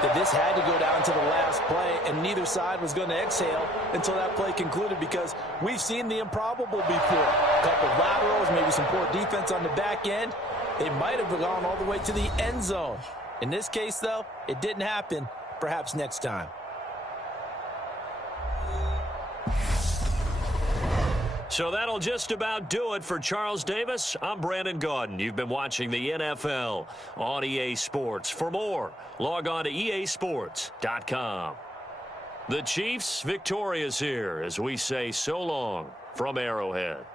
that this had to go down to the last play, and neither side was going to exhale until that play concluded, because we've seen the improbable before. A couple of laterals, maybe some poor defense on the back end. They might have gone all the way to the end zone. In this case, though, it didn't happen. Perhaps next time. So that'll just about do it for Charles Davis. I'm Brandon Gaudin. You've been watching the NFL on EA Sports. For more, log on to easports.com. The Chiefs victorious here as we say so long from Arrowhead.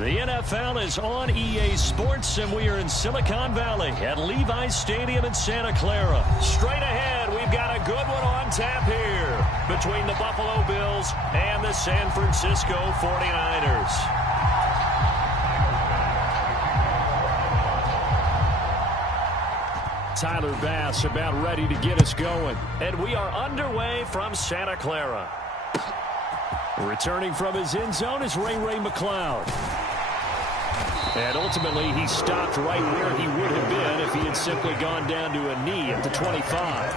The NFL is on EA Sports, and we are in Silicon Valley at Levi's Stadium in Santa Clara. Straight ahead, we've got a good one on tap here between the Buffalo Bills and the San Francisco 49ers. Tyler Bass about ready to get us going. And we are underway from Santa Clara. Returning from his end zone is Ray McCloud. And ultimately, he stopped right where he would have been if he had simply gone down to a knee at the 25.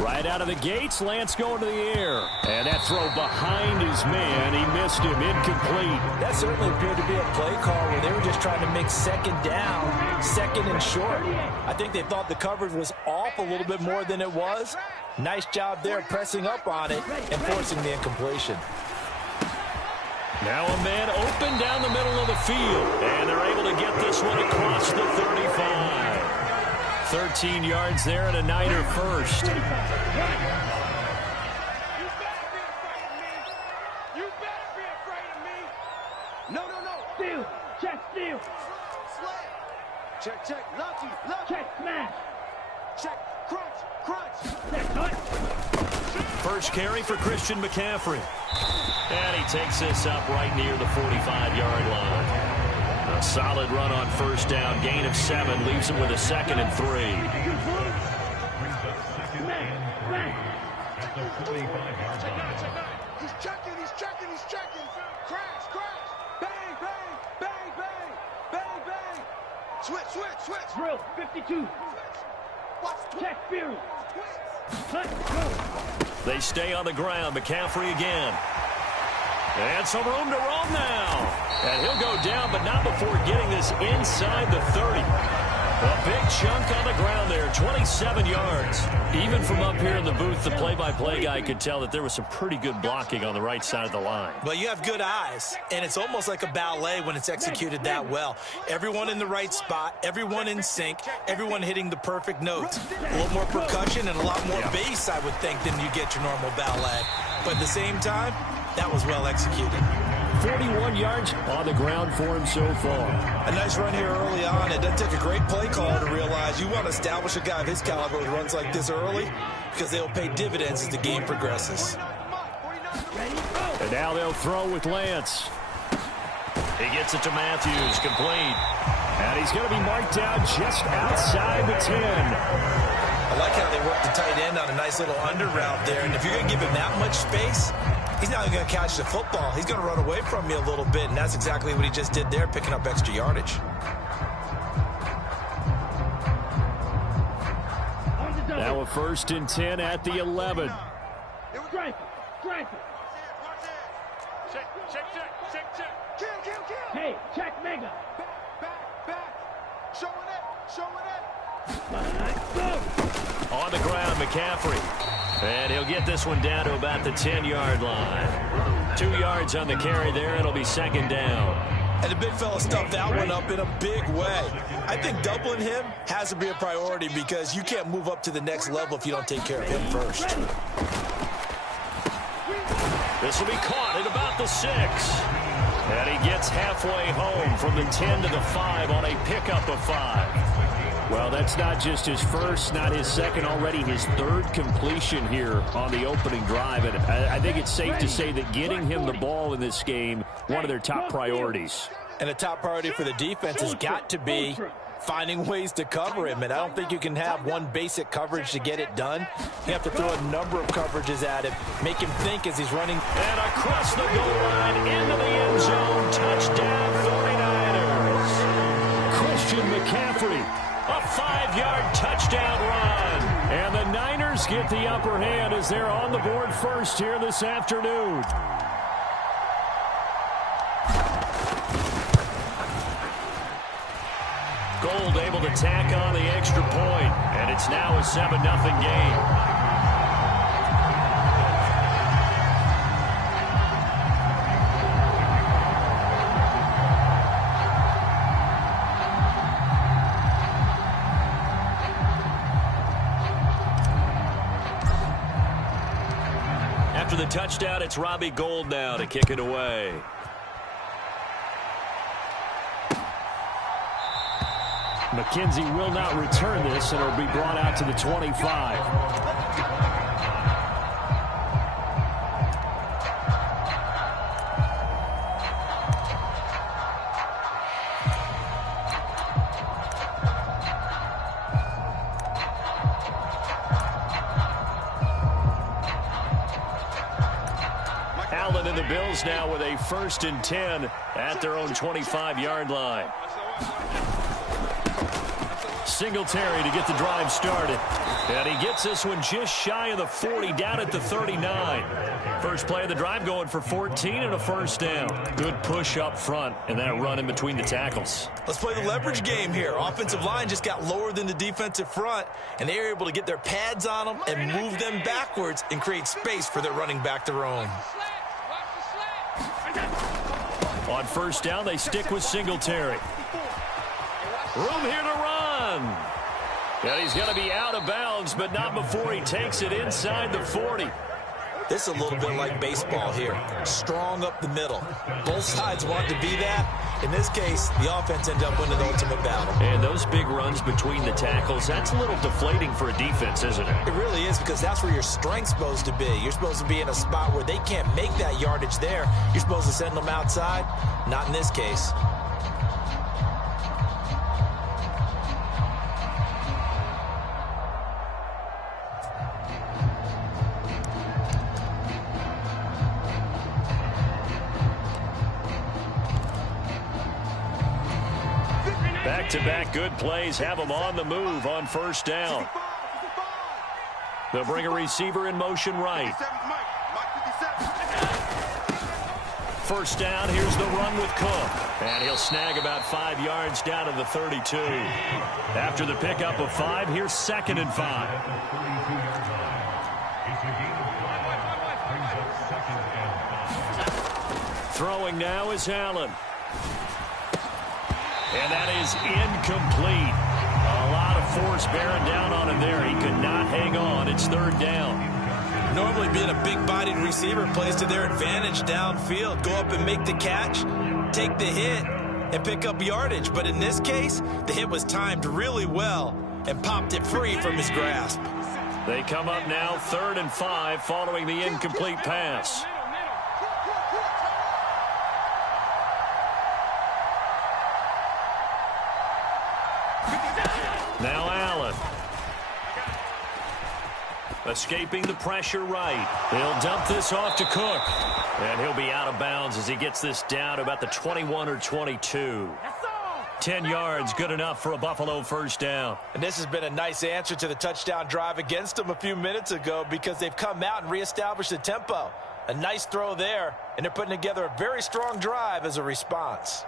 Right out of the gates, Lance going to the air. And that throw behind his man. He missed him. Incomplete. That certainly appeared to be a play call where they were just trying to make second down, second and short. I think they thought the coverage was off a little bit more than it was. Nice job there pressing up on it and forcing the incompletion. Now a man open down the middle of the field. And they're able to get this one across the 35. 13 yards there and a Niner first. You better be afraid of me. No. Steal. Check steal. Check. Lucky. Check smash. Check. Crunch. Check cut. First carry for Christian McCaffrey. And he takes this up right near the 45-yard line. A solid run on first down. Gain of 7 leaves him with a 2nd and 3. He's checking. Crash. Bang. Switch. Drill 52. Check Fury. Cut. Go. They stay on the ground. McCaffrey again. And some room to roam now. And he'll go down, but not before getting this inside the 30. A big chunk on the ground there, 27 yards. Even from up here in the booth, the play-by-play guy could tell that there was some pretty good blocking on the right side of the line. Well, you have good eyes, and it's almost like a ballet when it's executed that well. Everyone in the right spot, everyone in sync, everyone hitting the perfect notes. A little more percussion and a lot more bass, I would think, than you get your normal ballet. But at the same time, that was well executed. 41 yards on the ground for him so far. A nice run here early on. It doesn't take a great play caller to realize you want to establish a guy of his caliber who runs like this early because they'll pay dividends as the game progresses. And now they'll throw with Lance. He gets it to Matthews, complete. And he's going to be marked out just outside the 10. I like how they work the tight end on a nice little under route there. And if you're going to give him that much space, he's not going to catch the football. He's going to run away from you a little bit, and that's exactly what he just did there, picking up extra yardage. Now a 1st and 10 at the 11. Strike it. Kill. Hey, check Mega. Back. Showing it. Go. On the ground, McCaffrey. And he'll get this one down to about the 10-yard line. 2 yards on the carry there. It'll be 2nd down. And the big fella stuffed that one up in a big way. I think doubling him has to be a priority because you can't move up to the next level if you don't take care of him first. This will be caught at about the 6. And he gets halfway home from the 10 to the 5 on a pickup of 5. Well, that's not just his first, not his second, already his third completion here on the opening drive. And I think it's safe to say that getting him the ball in this game, one of their top priorities. And a top priority for the defense has got to be finding ways to cover him. And I don't think you can have one basic coverage to get it done. You have to throw a number of coverages at him, make him think as he's running. And across the goal line, into the end zone, touchdown 49ers. Christian McCaffrey, a 5-yard touchdown run. And the Niners get the upper hand as they're on the board first here this afternoon. Gold able to tack on the extra point, and it's now a 7-0 game. After the touchdown, it's Robbie Gould now to kick it away. McKenzie will not return this, and it'll be brought out to the 25. Allen and the Bills now with a 1st and 10 at their own 25-yard line. Singletary to get the drive started. And he gets this one just shy of the 40, down at the 39. First play of the drive going for 14 and a 1st down. Good push up front and that run in between the tackles. Let's play the leverage game here. Offensive line just got lower than the defensive front, and they were able to get their pads on them and move them backwards and create space for their running back to roam. On 1st down, they stick with Singletary. Room here to run. And he's going to be out of bounds, but not before he takes it inside the 40. This is a little bit like baseball here. Strong up the middle. Both sides want to be that. In this case, the offense ended up winning the ultimate battle. And those big runs between the tackles, that's a little deflating for a defense, isn't it? It really is, because that's where your strength's supposed to be. You're supposed to be in a spot where they can't make that yardage there. You're supposed to send them outside. Not in this case. Back-to-back good plays have them on the move on 1st down. They'll bring a receiver in motion right. 1st down, here's the run with Cook. And he'll snag about 5 yards down to the 32. After the pickup of 5, here's 2nd and 5. Throwing now is Allen. And that is incomplete. A lot of force bearing down on him there. He could not hang on. It's 3rd down. Normally being a big-bodied receiver plays to their advantage downfield. Go up and make the catch, take the hit, and pick up yardage. But in this case, the hit was timed really well and popped it free from his grasp. They come up now 3rd and 5 following the incomplete pass. Now Allen. Escaping the pressure right. They'll dump this off to Cook. And he'll be out of bounds as he gets this down to about the 21 or 22. 10 yards, good enough for a Buffalo 1st down. And this has been a nice answer to the touchdown drive against them a few minutes ago, because they've come out and reestablished the tempo. A nice throw there, and they're putting together a very strong drive as a response.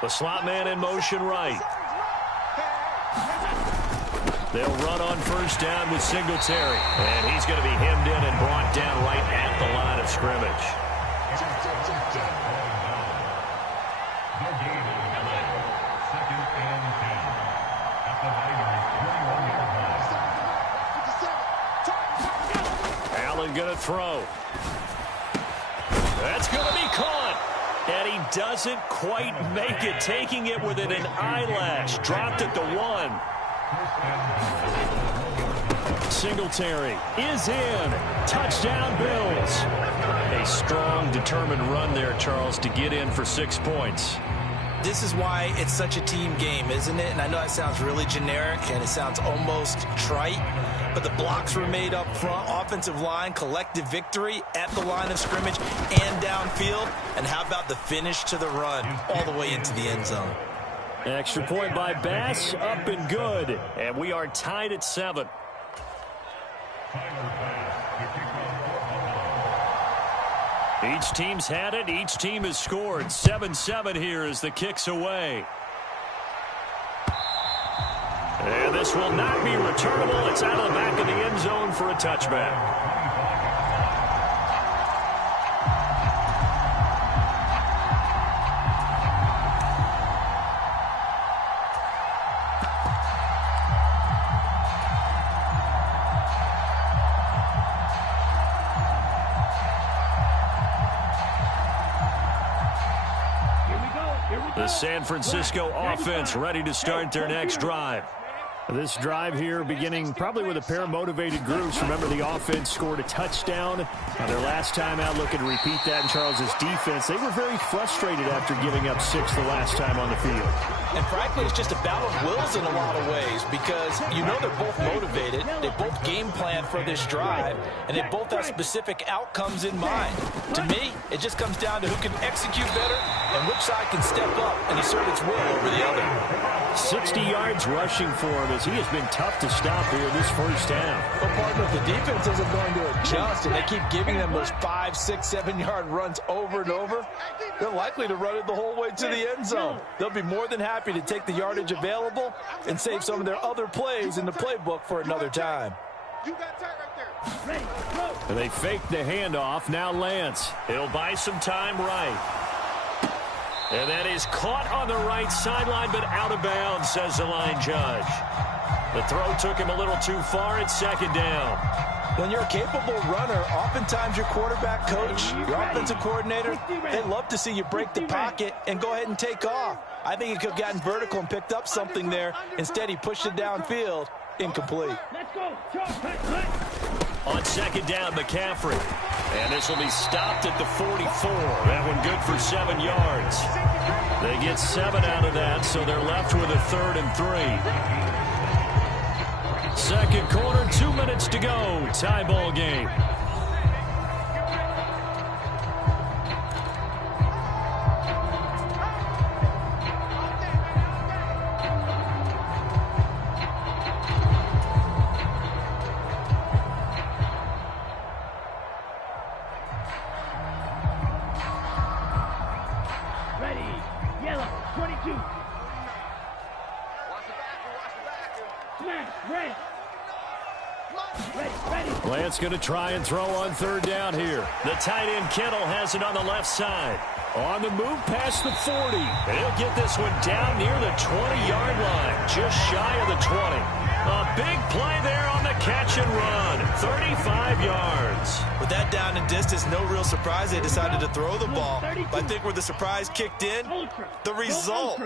The slot man in motion right. They'll run on 1st down with Singletary. And he's going to be hemmed in and brought down right at the line of scrimmage. going to throw. That's going to be caught. And he doesn't quite make it, taking it within an eyelash. Dropped at the 1. Singletary is in. Touchdown, Bills. A strong, determined run there, Charles, to get in for 6 points. This is why it's such a team game, isn't it? And I know that sounds really generic and it sounds almost trite, but the blocks were made up front, offensive line, collective victory at the line of scrimmage and downfield. And how about the finish to the run all the way into the end zone? Extra point by Bass, up and good. And we are tied at 7. Each team's had it. Each team has scored. 7-7 here as the kick's away. And this will not be returnable. It's out of the back of the end zone for a touchback. The San Francisco offense ready to start their next drive. This drive here beginning probably with a pair of motivated groups. Remember, the offense scored a touchdown their last time out, looking to repeat that in Charles's defense. They were very frustrated after giving up 6 the last time on the field. And frankly, it's just a battle of wills in a lot of ways because you know they're both motivated. They both game plan for this drive, and they both have specific outcomes in mind. To me, it just comes down to who can execute better and which side can step up and assert its will over the other. 60 yards rushing for him as he has been tough to stop here this first half. But partner, if the defense isn't going to adjust and they keep giving them those 5, 6, 7-yard runs over and over, they're likely to run it the whole way to the end zone. They'll be more than happy to take the yardage available and save some of their other plays in the playbook for another time. You got tight right there. Ready, go. And they fake the handoff. Now Lance. He'll buy some time right. And that is caught on the right sideline, but out of bounds, says the line judge. The throw took him a little too far. It's second down. When you're a capable runner, oftentimes your quarterback coach, your offensive coordinator, they love to see you break the pocket and go ahead and take off. I think he could have gotten vertical and picked up something there. Instead, he pushed it downfield. Incomplete. Let's go. On second down, McCaffrey. And this will be stopped at the 44. That one good for 7 yards. They get 7 out of that, so they're left with a 3rd and 3. Second quarter, 2 minutes to go. Tie ball game. Lance going to try and throw on 3rd down here. The tight end Kittle has it on the left side. On the move past the 40. And he'll get this one down near the 20-yard line. Just shy of the 20. A big play there on the catch and run. 35 yards. With that down and distance, no real surprise they decided to throw the ball. But I think where the surprise kicked in, the result.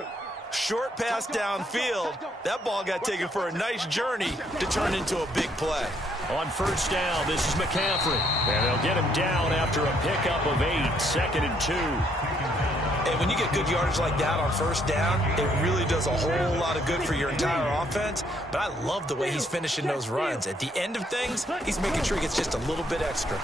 Short pass downfield. That ball got taken for a nice journey to turn into a big play. On first down, this is McCaffrey. And they'll get him down after a pickup of 8, 2nd and 2. And when you get good yardage like that on first down, it really does a whole lot of good for your entire offense. But I love the way he's finishing those runs. At the end of things, he's making sure he gets just a little bit extra.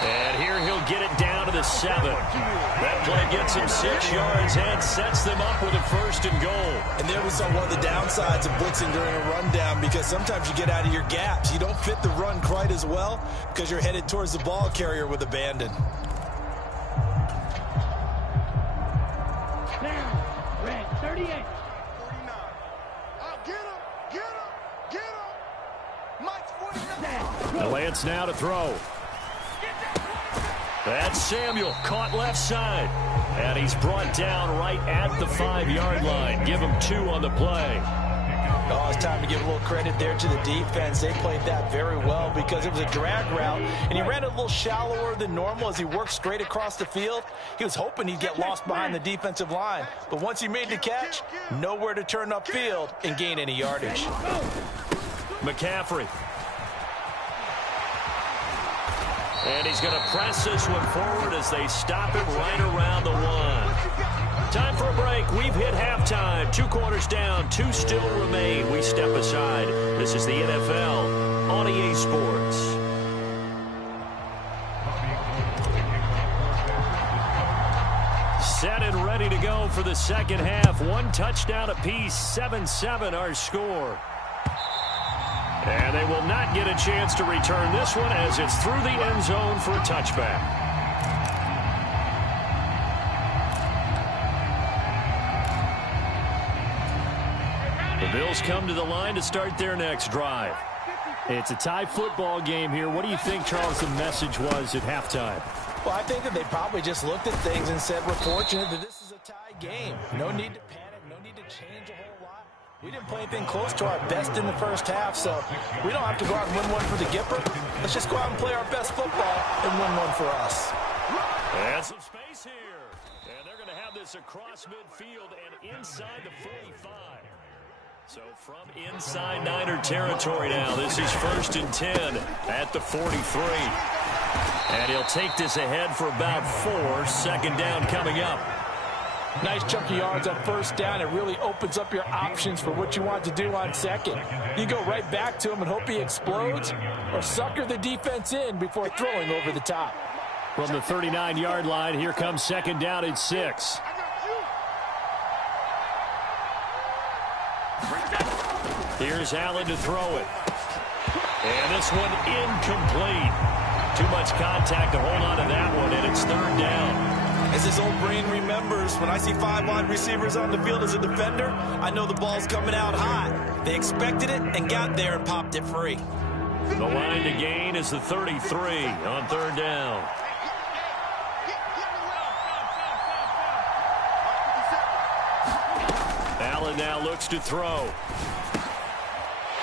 And here he'll get it down to the 7. That play gets him 6 yards and sets them up with a 1st and goal. And there we saw one of the downsides of blitzing during a rundown, because sometimes you get out of your gaps. You don't fit the run quite as well because you're headed towards the ball carrier with abandon. Down. Red 38. 49. Get him. Get him. Get him. Mike's 49. Lance now to throw. That's Samuel, caught left side. And he's brought down right at the 5-yard line. Give him 2 on the play. Oh, it's time to give a little credit there to the defense. They played that very well because it was a drag route, and he ran it a little shallower than normal as he worked straight across the field. He was hoping he'd get lost behind the defensive line, but once he made the catch, nowhere to turn upfield and gain any yardage. McCaffrey. And he's going to press this one forward as they stop him right around the 1. Time for a break. We've hit halftime. 2 quarters down. 2 still remain. We step aside. This is the NFL on EA Sports. Set and ready to go for the second half. 1 touchdown apiece. 7-7 our score. And they will not get a chance to return this one as it's through the end zone for a touchback. The Bills come to the line to start their next drive. It's a tie football game here. What do you think, Charles, the message was at halftime? Well, I think that they probably just looked at things and said, we're fortunate that this is a tie game. No need to panic. No need to change a whole lot. We didn't play anything close to our best in the first half, so we don't have to go out and win one for the Gipper. Let's just go out and play our best football and win one for us. And some space here. And they're going to have this across midfield and inside the 45. So from inside Niner territory now, this is 1st and 10 at the 43. And he'll take this ahead for about 4. Second down coming up. Nice chunk of yards on first down. It really opens up your options for what you want to do on second. You go right back to him and hope he explodes or sucker the defense in before throwing over the top. From the 39-yard line, here comes second down at 6. Here's Allen to throw it. And this one incomplete. Too much contact to hold on to that one, and it's 3rd down. As his old brain remembers, when I see 5 wide receivers on the field as a defender, I know the ball's coming out hot. They expected it and got there and popped it free. The line to gain is the 33 on 3rd down. Allen now looks to throw.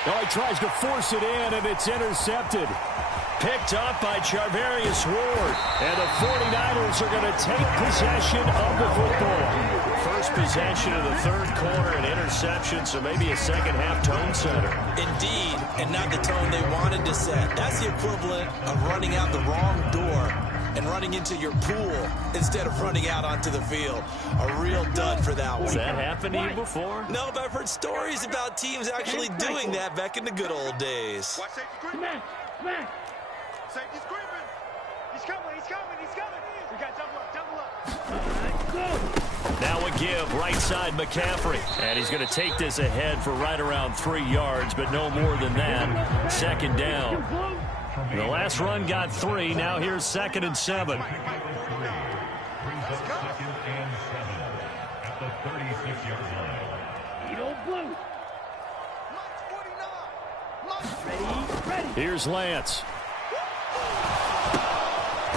Oh, he tries to force it in, and it's intercepted. Picked up by Charvarius Ward. And the 49ers are going to take possession of the football. First possession of the 3rd quarter, an interception, so maybe a second-half tone setter. Indeed, and not the tone they wanted to set. That's the equivalent of running out the wrong door and running into your pool instead of running out onto the field. A real dud for that one. Has that happened to you before? No, but I've heard stories about teams actually doing that back in the good old days. Smash! Smash! Safety's creeping. He's coming, he's coming, he's coming. We got double up. Now a give, right side McCaffrey. And he's going to take this ahead for right around 3 yards, but no more than that. Second down. The last run got 3. Now here's 2nd and 7. Brings up 2nd and 7 at the 36-yard line. Edo Blue. Ready. Here's Lance.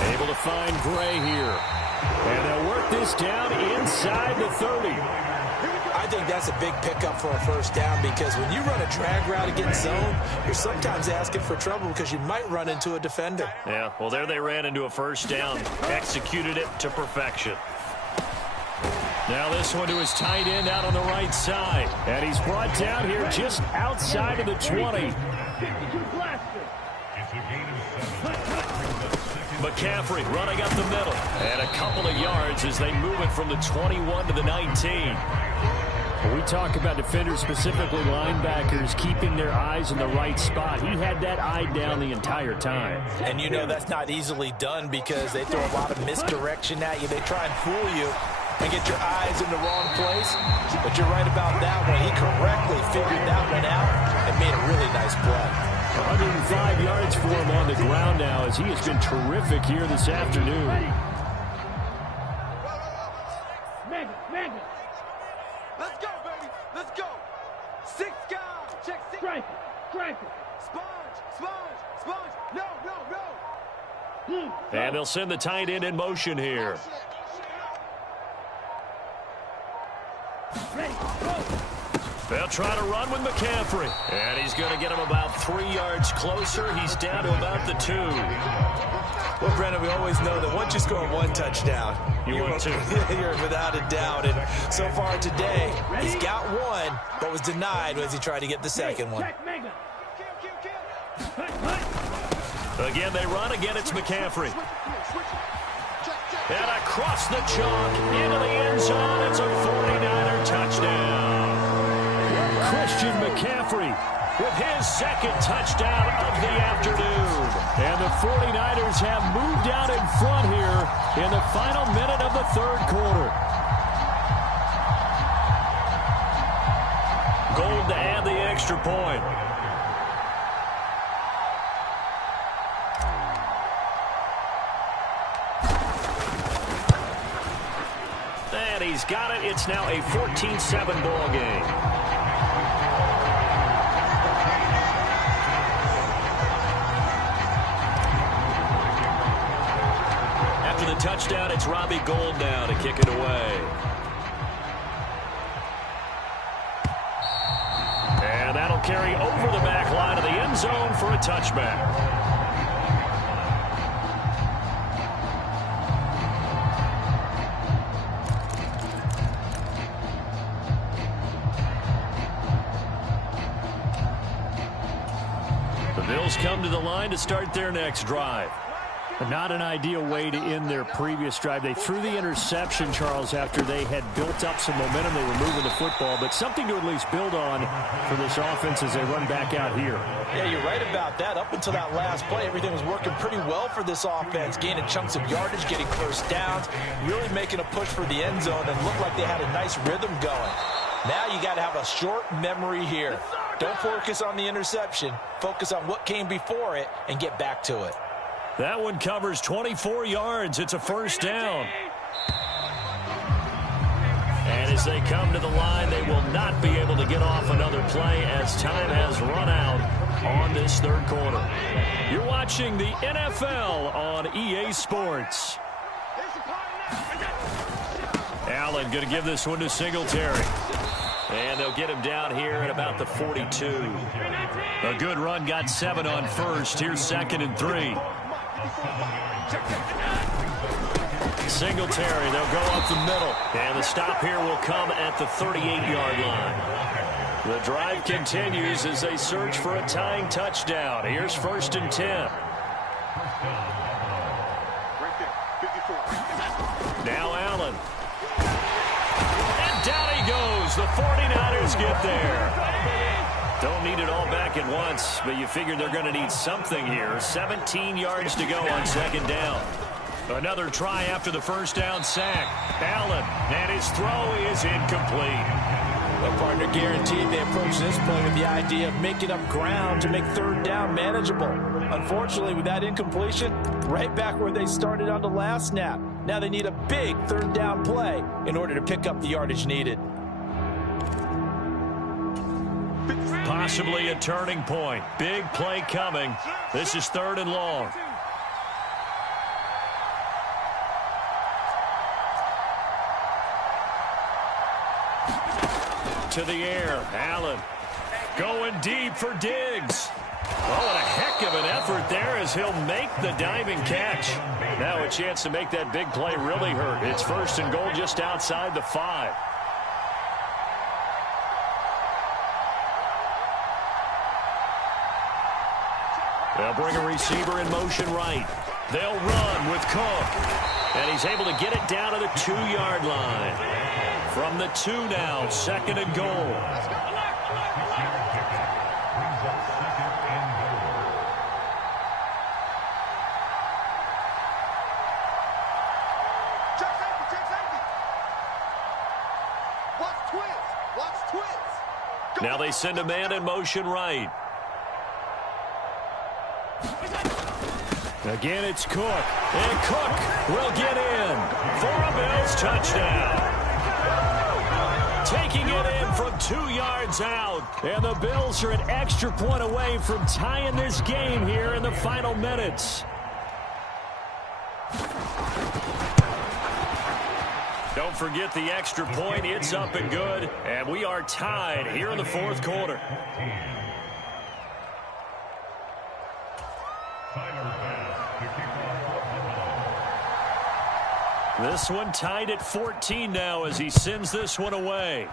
Able to find Gray here. And they'll work this down inside the 30. I think that's a big pickup for a first down because when you run a drag route against zone, you're sometimes asking for trouble because you might run into a defender. Yeah, well, there they ran into a first down. Executed it to perfection. Now this one to his tight end out on the right side. And he's brought down here just outside of the 20. McCaffrey running up the middle. And a couple of yards as they move it from the 21 to the 19. When we talk about defenders, specifically linebackers, keeping their eyes in the right spot. He had that eye down the entire time. And you know that's not easily done because they throw a lot of misdirection at you. They try and fool you and get your eyes in the wrong place. But you're right about that one. He correctly figured that one out and made a really nice play. 105 yards for him on the ground now as he has been terrific here this afternoon. Mega. Let's go, baby. Let's go. 6 guys. Check 6. Striker. Sponge. No. And they'll send the tight end in motion here. Ready, go. They'll try to run with McCaffrey. And he's going to get him about 3 yards closer. He's down to about the 2. Well, Brandon, we always know that once you score one touchdown, you're without a doubt. And so far today, he's got one, but was denied as he tried to get the second one. Again, they run. Again, it's McCaffrey. And across the chalk into the end zone. It's a 49er touchdown. Christian McCaffrey with his second touchdown of the afternoon. And the 49ers have moved out in front here in the final minute of the third quarter. Gold to add the extra point. And he's got it. It's now a 14-7 ball game. After the touchdown, it's Robbie Gould now to kick it away. And that'll carry over the back line of the end zone for a touchback. Come to the line to start their next drive. Not an ideal way to end their previous drive. They threw the interception, Charles, after they had built up some momentum. They were moving the football, but something to at least build on for this offense as they run back out here. Yeah, you're right about that. Up until that last play, everything was working pretty well for this offense, gaining chunks of yardage, getting first downs, really making a push for the end zone, and looked like they had a nice rhythm going. Now you got to have a short memory here. Don't focus on the interception. Focus on what came before it and get back to it. That one covers 24 yards. It's a first down. And as they come to the line, they will not be able to get off another play as time has run out on this third quarter. You're watching the NFL on EA Sports. Allen going to give this one to Singletary. And they'll get him down here at about the 42. A good run, got 7 on first. Here's 2nd and 3. Singletary, they'll go up the middle. And the stop here will come at the 38-yard line. The drive continues as they search for a tying touchdown. Here's 1st and 10. Now Allen. Down he goes. The 49ers get there. Don't need it all back at once, but you figure they're going to need something here. 17 yards to go on 2nd down. Another try after the first down sack. Allen, and his throw is incomplete. Well, partner, guaranteed they approach this play with the idea of making up ground to make 3rd down manageable. Unfortunately, with that incompletion, right back where they started on the last snap. Now they need a big 3rd down play in order to pick up the yardage needed. Possibly a turning point. Big play coming. This is 3rd and long. To the air. Allen going deep for Diggs. Oh, and a heck of an effort there as he'll make the diving catch. Now a chance to make that big play really hurt. It's 1st and goal just outside the 5. They'll bring a receiver in motion right. They'll run with Cook. And he's able to get it down to the 2-yard line. From the 2 now, 2nd and goal. Now they send a man in motion right. Again, it's Cook. And Cook will get in for a Bills touchdown. Taking it in from 2 yards out. And the Bills are an extra point away from tying this game here in the final minutes. Don't forget the extra point. It's up and good, and we are tied here in the fourth quarter. This one tied at 14 now as he sends this one away.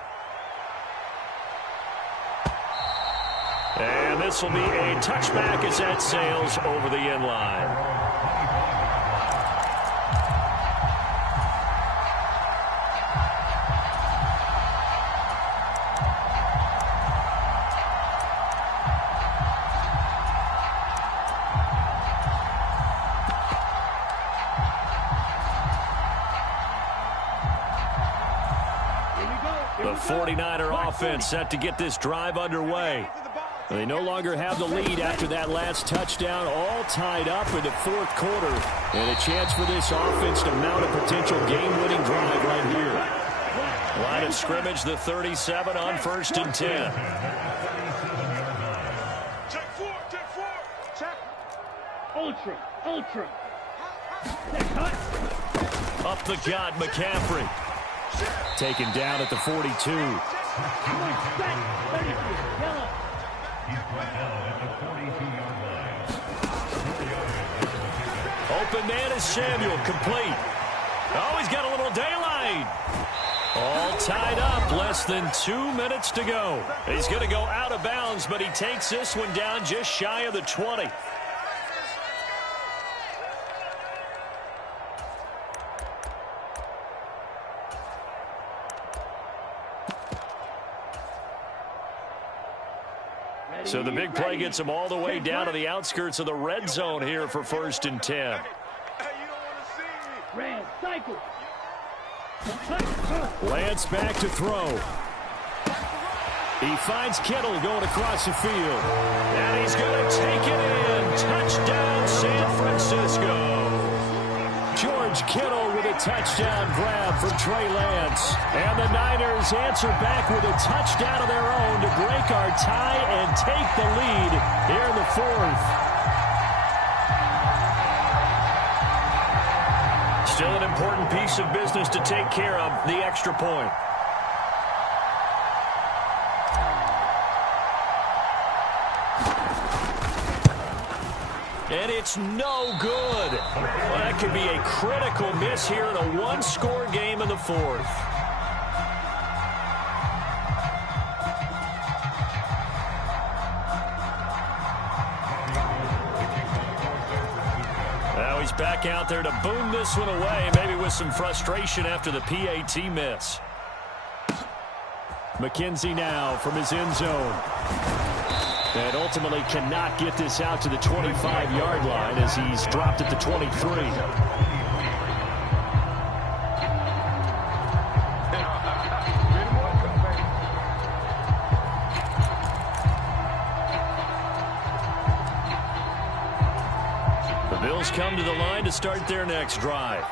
And this will be a touchback as that sails over the end line. The 49er offense set to get this drive underway. They no longer have the lead after that last touchdown, all tied up in the fourth quarter. And a chance for this offense to mount a potential game-winning drive right here. Line of scrimmage, the 37 on 1st and 10. Check four, check. Ultra. Up the gut, McCaffrey. Taken down at the 42. Yellow. Open man is Samuel, complete. Oh, he's got a little daylight. All tied up, less than 2 minutes to go. He's going to go out of bounds, but he takes this one down just shy of the 20. So the big play gets him all the way down to the outskirts of the red zone here for 1st and 10. Red, cycle. Lance back to throw. He finds Kittle going across the field. And he's going to take it in. Touchdown, San Francisco. George Kittle with a touchdown grab from Trey Lance. And the Niners answer back with a touchdown of their own to break our tie and take the lead here in the fourth. Still an important piece of business to take care of, the extra point. And it's no good. Well, that could be a critical miss here in a one-score game in the fourth. Now he's back out there to boom this one away, maybe with some frustration after the PAT miss. McKenzie now from his end zone. And ultimately cannot get this out to the 25-yard line as he's dropped at the 23. The Bills come to the line to start their next drive.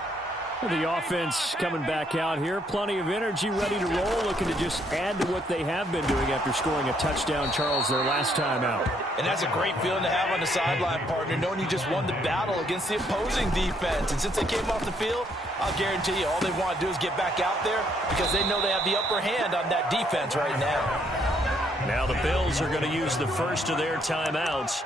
The offense coming back out here. Plenty of energy, ready to roll, looking to just add to what they have been doing after scoring a touchdown, Charles, their last time out. And that's a great feeling to have on the sideline, partner, knowing you just won the battle against the opposing defense. And since they came off the field, I'll guarantee you all they want to do is get back out there because they know they have the upper hand on that defense right now. Now the Bills are going to use the first of their timeouts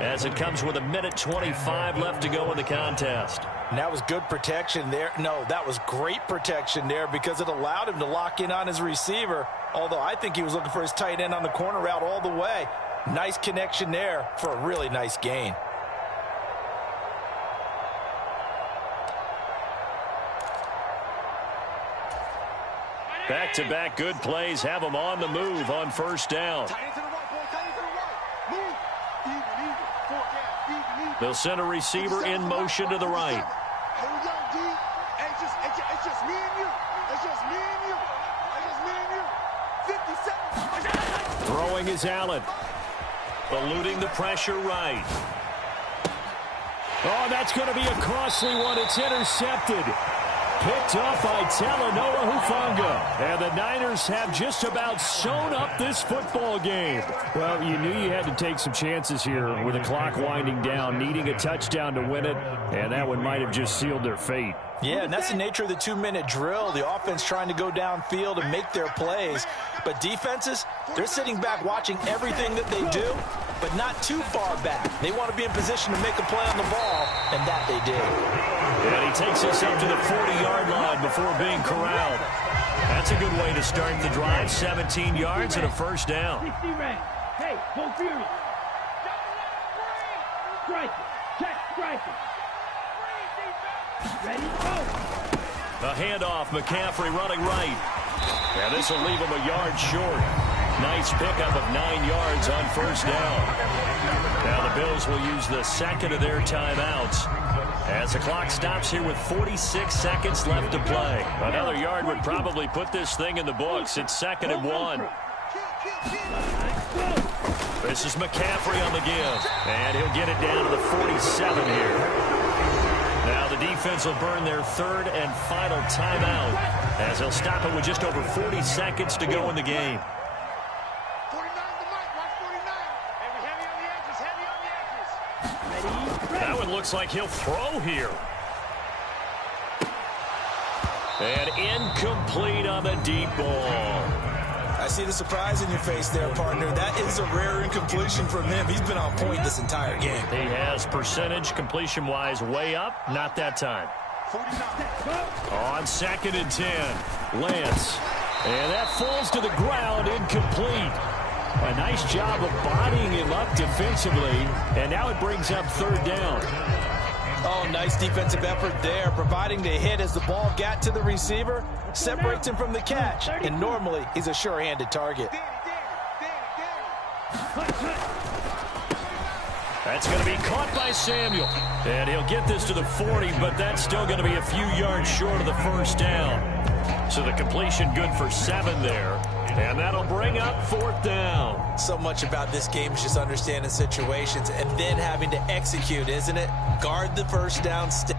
as it comes with 1:25 left to go in the contest. And that was good protection there. No, that was great protection there because it allowed him to lock in on his receiver, although I think he was looking for his tight end on the corner route all the way. Nice connection there for a really nice gain. Back-to-back good plays have them on the move on first down. They'll send a receiver in motion to the right. It's just me and you. It's just me and you. It's just me and you. 50 seconds. Throwing is Allen. Eluding the pressure right. Oh, that's going to be a costly one. It's intercepted. Picked off by Talanoa Hufanga. And the Niners have just about sewn up this football game. Well, you knew you had to take some chances here with the clock winding down, needing a touchdown to win it, and that one might have just sealed their fate. Yeah, and that's the nature of the 2-minute drill. The offense trying to go downfield and make their plays. But defenses, they're sitting back watching everything that they do, but not too far back. They want to be in position to make a play on the ball, and that they did. And he takes us up to the 40-yard line before being corralled. That's a good way to start the drive. 17 yards and a first down. 60 rounds. Hey, go Fury. Strike it. Check strike it. Ready, go. A handoff, McCaffrey running right. And this will leave him a yard short. Nice pickup of 9 yards on first down. Now the Bills will use the second of their timeouts as the clock stops here with 46 seconds left to play. Another yard would probably put this thing in the books. It's 2nd and 1. This is McCaffrey on the give. And he'll get it down to the 47 here. Now the defense will burn their 3rd and final timeout as they'll stop it with just over 40 seconds to go in the game. 49 the mic, watch 49. Heavy on the edges, heavy on the edges. That one looks like he'll throw here. And incomplete on the deep ball. I see the surprise in your face there, partner. That is a rare incompletion from him. He's been on point this entire game. He has percentage completion-wise way up. Not that time. 49. On 2nd and 10, Lance. And that falls to the ground, incomplete. A nice job of bodying him up defensively. And now it brings up 3rd down. Oh, nice defensive effort there, providing the hit as the ball got to the receiver, separates him from the catch, and normally he's a sure-handed target. That's going to be caught by Samuel. And he'll get this to the 40, but that's still going to be a few yards short of the first down. So the completion good for 7 there. And that'll bring up 4th down. So much about this game is just understanding situations and then having to execute, isn't it? Guard the first down, stay